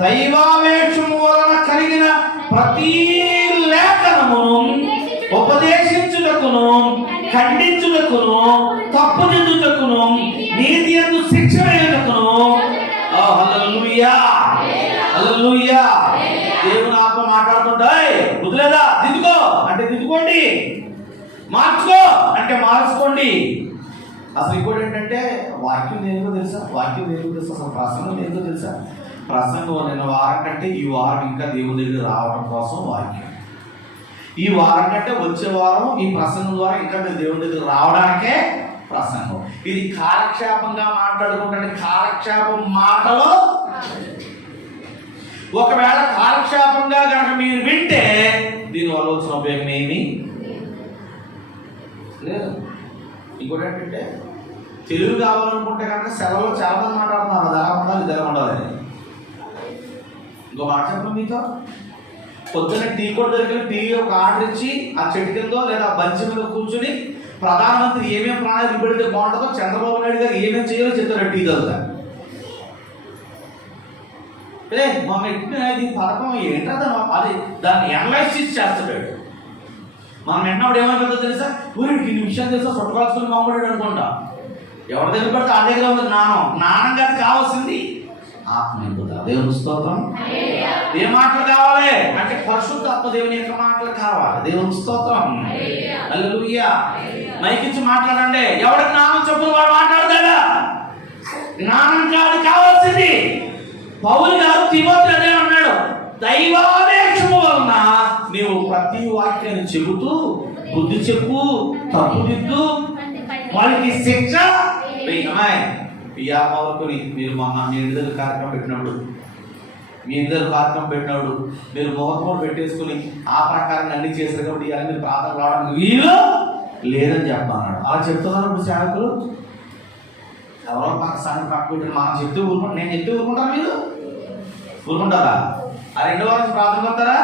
దైవావేశము వలన కలిగిన ప్రతి లేఖనమును ఉపదేశించుటకును, ఖండించుటకును, తప్పుదిద్దుటకును, నీతి యందు శిక్ష వేయుటకును. హల్లెలూయా. హల్లెలూయా. దేవుని ఆత్మ మాట్లాడుతుంటాయి. వదిలేదా? దిద్దుకో అంటే దిద్దుకోండి, మార్చుకో అంటే మార్చుకోండి. అసలు ఇంకోటి ఏంటంటే వాక్యం దేనికో తెలుసా? అసలు ప్రసంగం దేనికో తెలుసా? ప్రసంగం నిన్న వారం కంటే ఈ వారం ఇంకా దేవుని దగ్గర రావడం కోసం వాక్యం. ఈ వారం కంటే వచ్చే వారం ఈ ప్రసంగం ద్వారా ఇంకా మీరు దేవుని దగ్గర రావడానికే ప్రసంగం. ఇది కాలక్షేపంగా మాట్లాడుకుంటే కాలక్షేపం మాటలు. ఒకవేళ కాలక్షేపంగా కనుక మీరు వింటే దీనివల్ల వచ్చిన ఉపయోగం ఏమి లేదు. ఇంకోటి ఏంటంటే తెలుగు కావాలనుకుంటే కనుక సెలవులో చాలా మంది మాట్లాడుతున్నారు, అది ఎలా ఉండాలి ఇది ఎలా ఉండాలని. ఇంకో మాట చెప్పండి మీతో. పొద్దున్న టీ కొట్టు దగ్గర టీ ఒక ఆర్డర్ ఇచ్చి ఆ చెట్టు కిందో లేదా బంచి మీద కూర్చుని ప్రధానమంత్రి ఏమేమి ప్రణాళిక పెడితే బాగుంటుందో, చంద్రబాబు నాయుడు గారు ఏమేమి చేయాలో చెప్తారు టీ చదువుతారు. మనం ఎట్టిన పథకం ఏంటో అది దాన్ని అనలైజ్ చేస్తాడు. మనం ఎన్నప్పుడు ఏమైపోతుందో తెలుసా? ఊరికి ఇన్ని విషయాలు తెలుసా, చుట్టకాల్సుకుని మామూలు అనుకుంటా. ఎవరి దగ్గర పడితే ఆ దగ్గర ఉంది జ్ఞానం గారికి కావాల్సింది ఆత్మ. దేవుని స్తోత్రం. ఏ మాటలు కావాలి అంటే పరిశుద్ధాత్మ దేవుని యొక్క మాటలు కావాలి. దేవుని స్తోత్రం. హల్లెలూయా. మైకిచ్చి మాట్లాడండి. ఎవరి జ్ఞానం చెప్పులు వాడు మాట్లాడతాడా? జ్ఞానం కాదు కావాల్సింది. పౌలు గారు తిమోతితో అదే అన్నాడు, దైవావేశము వలన నీవు ప్రతి వాక్యాన్ని చెబుతూ బుద్ధి చెప్పు, తప్పుదిద్దు, వాళ్ళకి శిక్ష వేయమై. పియా మొదలుకొని మీరు మీ ఇంటి దగ్గర కార్యక్రమం పెట్టినప్పుడు మీరు మొహం పెట్టేసుకుని ఆ ప్రకారం అన్ని చేశారు కాబట్టి ఇవన్నీ మీరు ప్రార్థన రావడానికి వీలు లేదని చెప్పన్నాడు. అలా చెప్తున్నారు ఇప్పుడు సేవకులు. ఎవరో పక్క సంగతి పక్క పెట్టిన మనం చెప్తూ ఊరుకుంటాం. నేను చెప్తూ ఊరుకుంటాను, మీరు ఊరుకుంటారా? ఆ 2 వారం ప్రార్థన కొడతారా?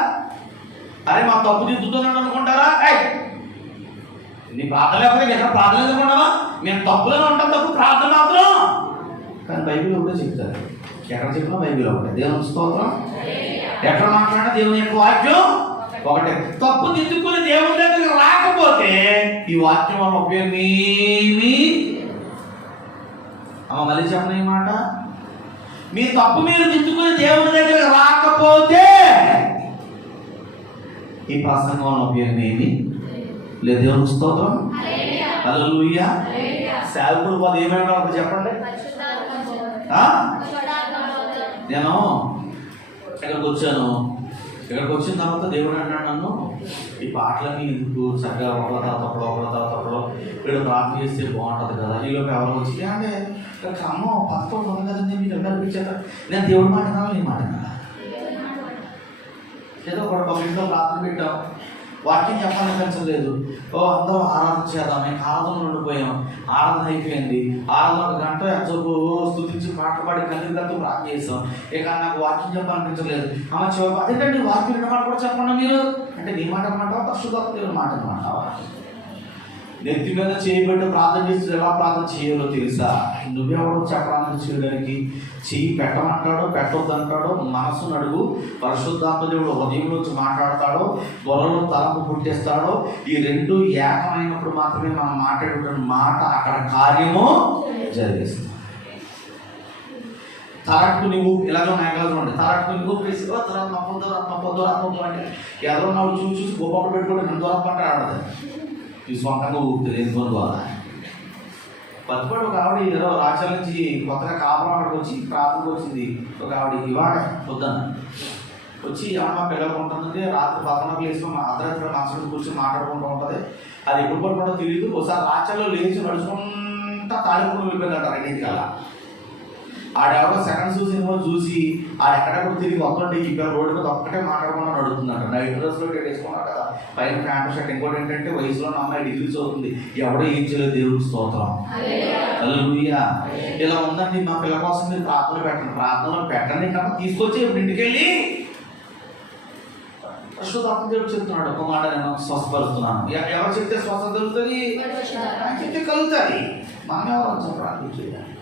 అరే మా తప్పు దిద్దుతున్నాడు అనుకుంటారా? నీ ప్రార్థన లేకపోతే ఎక్కడ ప్రార్థన ఎందుకున్నావా? మేము తప్పులోనే ఉంటాం, తప్పు ప్రార్థన మాత్రం. కానీ బైబిల్ ఒకటే చెప్తారు. ఎక్కడ చెప్పినా బైబిల్ ఒకటే. దేవుని స్తోత్రం. ఎక్కడ మాట్లాడినా దేవుని యొక్క వాక్యం ఒకటే. తప్పు దిద్దుకుని దేవుని దగ్గరికి రాకపోతే ఈ వాక్యం వల్ల ఉపయోగమేమి. మళ్ళీ చెప్పిన ఈ మాట, మీ తప్పు మీరు దిద్దుకుని దేవుని దగ్గర రాకపోతే ఈ ప్రసంగంలో ఉపయోగం ఏమి లేదు. దేవుని స్తోత్రం, హల్లెలూయా. సేవకుడు వాళ్ళు ఏమైనా చెప్పండి. నేను ఇక్కడికి వచ్చిన తర్వాత దేవుడు అన్నాడు నన్ను, ఈ పాటలన్నీ ఎందుకు చక్కగా ఒకళ్ళ తప్పలో వీడు ప్రార్థన చేస్తే బాగుంటుంది కదా. ఈలోపు ఎవరు వచ్చి అంటే అమ్మో పథకం ఉంది కదండి మీకు ఎలా అనిపించేట. నేను దేవుడు మాట వినాలా నీ మాట వినాలా? ఏదో ఒక ఇంట్లో ప్రార్థన పెట్టాం, వాక్యం చెప్పాలనిపించలేదు. అందరం ఆరాధన చేద్దాం, మేము ఆరాధనలో ఉండిపోయాం. ఆరాధన అయిపోయింది. ఆరాధన 1 గంట ఎంతసేపు స్తుతించి పాటలు పాడి కన్నీళ్ళతో ప్రార్థన చేసాం. ఇక నాకు వాక్యం చెప్పాలనిపించలేదు. అమ్మ చివరి అదేంటండి వాక్యం విన్న మాట కూడా చెప్పండి మీరు అంటే నీ మాట అన్నమాటవా పరిశుద్ధాత్మ దేవుని మాట అన్నమాటవా? నెత్తి మీద చేయబెట్టి ప్రార్థన చేస్తే ఎలా ప్రార్థన చేయాలో తెలుసా? నువ్వెవడో చెప్పడానికి చేయడానికి చెయ్యి పెట్టమంటాడో పెట్టొద్దంటాడో మనస్సును అడుగు. పరిశుద్ధాత్మ దేవుడు హృదయంలోంచి మాట్లాడతాడో బొరలో తలంపు పుట్టేస్తాడో ఈ రెండు ఏకమైనప్పుడు మాత్రమే మనం మాట్లాడుతున్న మాట అక్కడ కార్యము జరిగిస్తుంది. తరట్టు నువ్వు ఇలాగో మేఘాలు ఉండే తరట్టు నువ్వు పేసి నప్పొద్దు అంటే ఎవరో నాకు చూసి గొప్ప పెట్టుకోండి నేను దూరం పంట ఆడదు. ఈ సొంతంగా ఊపుతుంది ఎందుకు ద్వారా పట్టుబడి ఒక ఆవిడ ఏదో రాజ్యాల నుంచి కొత్తగా కాపురం వచ్చి ప్రార్థనకు వచ్చింది. ఒక ఆవిడ ఇవాడ పొద్దున్న వచ్చి ఏమన్నా పిల్లలు ఉంటుంది. రాత్రి 11 వేసుకొని అర్ధరాత్రి మనసు కూర్చొని మాట్లాడుకుంటూ ఉంటుంది. అది ఎప్పుడు పడుకుంటో తెలియదు. ఒకసారి రాజ్యాల్లో లేచి నడుచుకుంటా తాళిపూలు వెళ్ళిపోయిందంట 2 కల్లా. ఆడెవరో సెకండ్ సినిమా చూసి ఆడెక్కడెక్కడ తిరిగి వస్తుంటే ఈ రోడ్డు మీద ఒక్కటే మాట్లాడకుండా నడుతుందంట. నైట్ డ్రెస్లో వేసుకున్నారు కదా, పైన ప్యాంటు షర్ట్. ఇంకోటి ఏంటంటే వయసులో అమ్మాయి డిగ్రీస్ అవుతుంది. ఎవడో ఏం చేయలేదు. దేవుడికి స్తోత్రం, హల్లెలూయా. ఇలా ఉందండి. మా పిల్ల కోసం మీరు ప్రార్థనలో పెట్టండి కనుక తీసుకొచ్చి ఇప్పుడు ఇంటికి వెళ్ళి పరిశుద్ధాత్మ దేవుడు చెప్తున్నాడు ఒక మాట, నేను స్వస్థపరుస్తున్నాను. ఎవరు చెప్తే స్వస్థత కలుగుతుంది? చెప్తే కలుగుతుంది. మనం ఎవరు ప్రార్థన చేయాలి.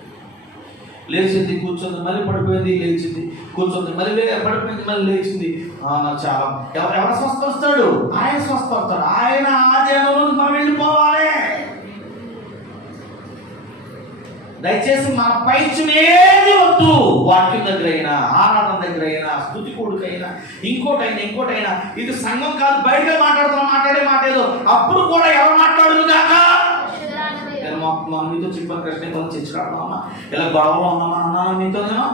లేచింది, కూర్చుంది, మళ్ళీ పడిపోయింది, లేచింది, కూర్చుంది, మళ్ళీ పడిపోయింది, మళ్ళీ లేచింది. నాకు చాలా ఎవరు స్వస్థపరుస్తాడు? ఆయన స్వస్థపరుస్తాడు. ఆయన ఆధీనంలో మనం వెళ్ళిపోవాలి. దయచేసి మన పైచునేది వద్దు. వాక్యం దగ్గర అయినా, ఆరాధన దగ్గర అయినా, స్తుతి కూడికైనా, ఇంకోటైనా ఇది సంఘం కాదు, బయటగా మాట్లాడే మాట ఏదో అప్పుడు కూడా ఎవరు మాట్లాడును కాక. మీతో చెప్పిన ప్రశ్న కొంచెం చర్చలాడుతున్నామా, ఇలా గొడవలో ఉన్నామా అన్నా మీతో నేను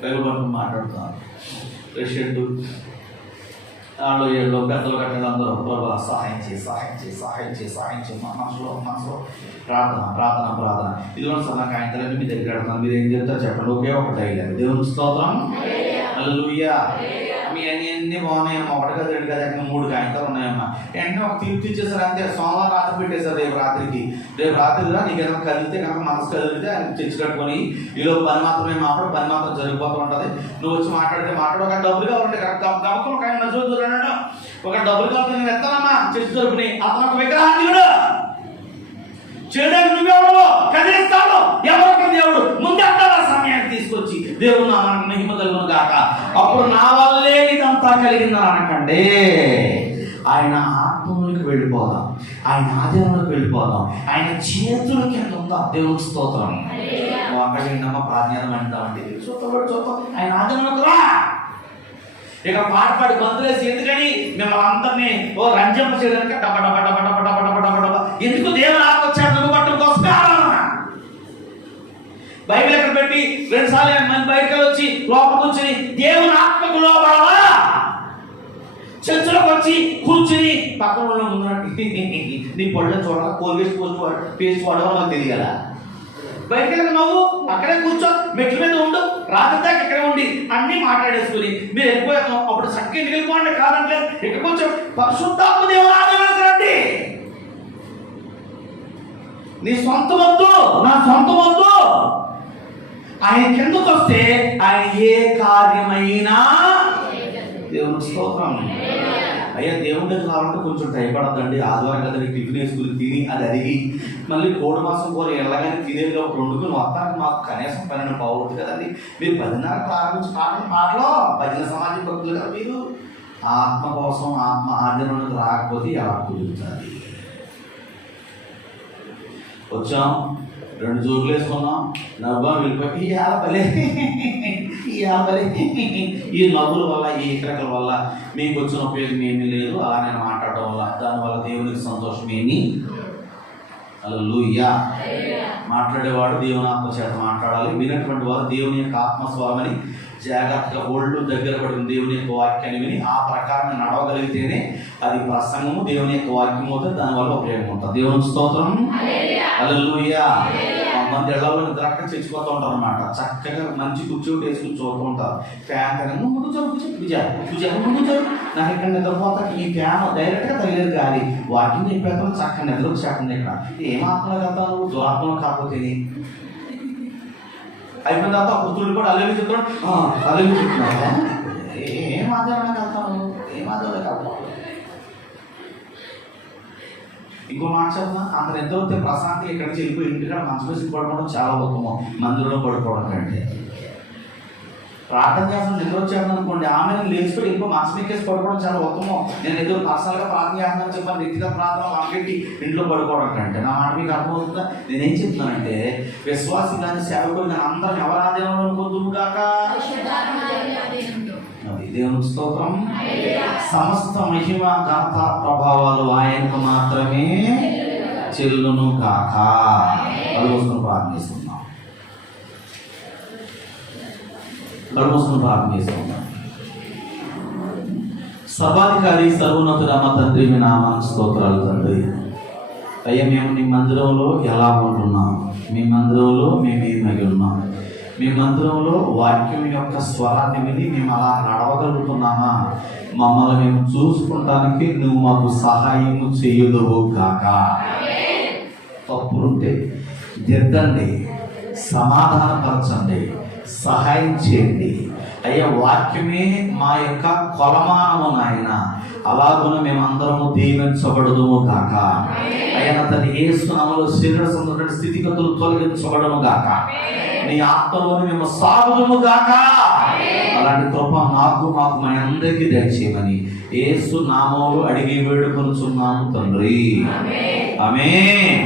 బైబిల్ పట్టుకుని మాట్లాడుతున్నాను. ప్రెసిడెంట్ వాళ్ళు ఏళ్ళు పెద్దలు కట్టడం అందరూ ప్రభా సహాయం చేయి మా మనసులో ప్రార్థన ఇది కూడా నాకు ఆయన తల్లి మీ దగ్గర పెడతాను. మీరు ఏం చెప్తారు చెప్పండి. ఒకే ఒక డైలాగ్. దేవుని స్తోత్రం, హల్లెలూయా. మీ అన్ని బాగున్నాయమ్మా. 1 కాదు 2 కాదు 3 కాగితాలు ఉన్నాయమ్మా. వెంటనే ఒక తీర్పు ఇచ్చేసారు అంతే. సోమవారం రాత్రి పెట్టేశారు. రేపు రాత్రిగా నీకు ఏదైనా కదిలితే కనుక మనసు కదిలితే ఆయన చర్చి కట్టుకొని ఈలోపు పని మాత్రమే మాట్లాడు, పని మాత్రం జరిగిపోతూ ఉంటుంది. నువ్వు వచ్చి మాట్లాడు. ఒక డబ్బులు కావాలంటే గమకం ఒక ఆయన చూడన్నాడు. ఒక డబ్బులు కావాలి నేను ఎత్తానమ్మా చర్చి తరపుని. అతను ఒక విగ్రహాన్ని చూడు చేయడానికి నువ్వెవడో కదిలిస్తాడు. ఎవరొక దేవుడు ముందు అంటారు. ఆ సమయాన్ని తీసుకొచ్చి దేవుడు నా మహిమ కలుగును గాక. అప్పుడు నా వల్లే ఇదంతా కలిగిందని అనకండి. ఆయన ఆత్మలోకి వెళ్ళిపోదాం, ఆయన ఆధీనంలోకి వెళ్ళిపోదాం. ఆయన చేతుల కింద ఉందా దేవునికి స్తోత్రం. అక్కడ విన్నామా ప్రాధాన్యం అంటామంటే చూద్దాం ఆయన ఆధీనంలోకి రా. ఇక పాడి బంధులేసి ఎందుకని మిమ్మల్ని అందరినీ రంజంప చేయడానికి ఎందుకు దేవుని ఆత్మ వచ్చాడు పట్టడం కోసం బైబిల్ ఎక్కడ పెట్టి 2 సార్లు మంది బయటకు వచ్చి లోపల కూర్చుని దేవుని ఆత్మకు లోపడవా చర్చలోకి వచ్చి కూర్చుని పక్కన ముందు నీ పళ్ళ చూడాలి కోల్గేట్ పేస్ట్ వాడవా నాకు తెలియాలా. బయటకు వెళ్ళి నవ్వు అక్కడే కూర్చో, మెట్ల మీద ఉండు, రాత్రి దాకా ఇక్కడే ఉండి అన్ని మాట్లాడేసుకుని మీరు వెళ్ళిపోయాను. అప్పుడు చక్కగా వెళ్ళిపోండి కాదంటే ఇక్కడ కొంచెం పరిశుద్ధాత్మ దేవుని ఆధీనంలోకి రండి. నీ సొంత వద్దు, నా సొంత వద్దు. ఆయన కిందకు వస్తే ఆయన ఏ కార్యమైనా దేవుని స్తోత్రం. అయ్యా దేవుడి దగ్గర కావాలంటే కొంచెం టైం పడద్దండి. ఆదివారం కదా టిఫిన్ వేసుకుని తిని అది అడిగి మళ్ళీ 3 మాసం పోలి ఎలాగైనా తినేది ఒక 2 మొత్తానికి మాకు కనీసం 12 బాగుంటుంది కదండి. మీరు 10:30 ప్రారంభించి పాటలో భజన సమాజం భక్తులు కదా. మీరు ఆత్మ కోసం ఆత్మ ఆధీనంలోకి రాకపోతే ఎలా కుదురుతుంది? వచ్చాం 2 జోకులు వేసుకున్నాం, నవ్వా వెళ్ళిపోయి ఈ నవ్వుల వల్ల, ఈ ఇతరకల వల్ల మీకు వచ్చిన ఉపయోగం ఏమీ లేదు. అలా నేను మాట్లాడటం వల్ల దానివల్ల దేవునికి సంతోషం ఏమీ. హల్లెలూయా. మాట్లాడేవాడు దేవుని ఆత్మ చేత మాట్లాడాలి. వినటువంటి వారు దేవుని యొక్క ఆత్మస్వరమని జాగ్రత్తగా ఒళ్ళు దగ్గర పడిన దేవుని యొక్క వాక్యాన్ని విని ఆ ప్రకారం నడవగలిగితేనే అది ప్రసంగము, దేవుని యొక్క వాక్యం అవుతుంది. దానివల్ల ఉపయోగం ఉంటుంది. దేవుని స్తోత్రం. హల్లెలూయా. కొంతమంది ఇళ్లలో నిద్రక్క చచ్చిపోతూ ఉంటారు అనమాట. చక్కగా మంచి కూర్చోటి వేసుకుని చూస్తూ ఉంటారు. ఫ్యాన్ కనుక ముందు నాకు ఇక్కడ నిద్రపోతా, ఈ ఫ్యాన్ డైరెక్ట్గా తగిలేదు గాలి వాకింగ్ చెప్పేస్తాను, చక్కగా నిద్రకు చెప్పండి. ఇక్కడ ఏమాత్మలో కదా నువ్వు దురాత్మలో కాకపోతే అయిపోయిన తర్వాత పుత్రుడు కూడా అల్లవి చెప్తాడు, అల్లవి చెప్తున్నావా? ఏం ఆధారణ కలుతాను, ఏం ఆధారణ కలుతాను. ఇంకో మాట చెప్పిన అంత నిద్ర వస్తే ప్రశాంతి ఎక్కడి నుంచి వెళ్ళిపోయి ఇంటికాడ మంచి వేసి పడుకోవడం చాలా ఉత్తమం మందిరంలో పడుకోవడం కంటే. ప్రార్థన చేస్తాను నిద్ర వచ్చాను అనుకోండి, ఆమె లేచిపోయి ఇంకో మంచం ఎక్కేసి పడుకోవడం చాలా ఉత్తమం. నేను ఏదో పర్సనల్గా ప్రార్థన చేస్తున్నాను చెప్పాను, వ్యక్తిగత ప్రార్థన మాకెట్టి ఇంట్లో పడుకోవడం కంటే. నా మాట మీకు అర్థమవుతుందా? నేనేం చెప్తున్నానంటే, విశ్వాసి కానీ సేవకులు కానీ అందరం ఎవరి ఆధీనంలో అనుకోద్దుము కాక. దేవుని స్తోత్రం. సమస్త మహిమ ఘనత ప్రభావాలు ఆయనకు మాత్రమే చెల్లును కాక. కలువసుకుని ప్రార్థిస్తున్నాం. సర్వాధికారి సర్వోన్నతుడ మా తండ్రి, మీ నామానికి స్తోత్రాలు తండ్రి. అయ్యా, మేము నీ మందిరంలో ఎలా ఉంటున్నాం? మీ మందిరంలో మేము ఏమై ఉన్నాం? మీ మందిరంలో వాక్యం యొక్క స్వరాన్ని విని మేము అలా నడవగలుగుతున్నామా? మమ్మల్ని మేము చూసుకుంటానికి నువ్వు మాకు సహాయము చేయదువు కాక. తప్పులుంటే దిద్దండి, సమాధానపరచండి, సహాయం చేయండి అయ్యా. వాక్యమే మా యొక్క కొలమానము నాయన. అలాగున మేమందరము దీవించబడదుము కాక. అయ్యా తన యేసు నామములో శరీర సంబంధమైన స్థితిగతులు తొలగించబడము గాక. నీ ఆత్మలోని మేము సాగుదుము గాక. అలాంటి కృప మాకు మన అందరికీ దయచేయమని యేసు నామములో అడిగి వేడుకొనుచున్నాము తండ్రి. ఆమేన్.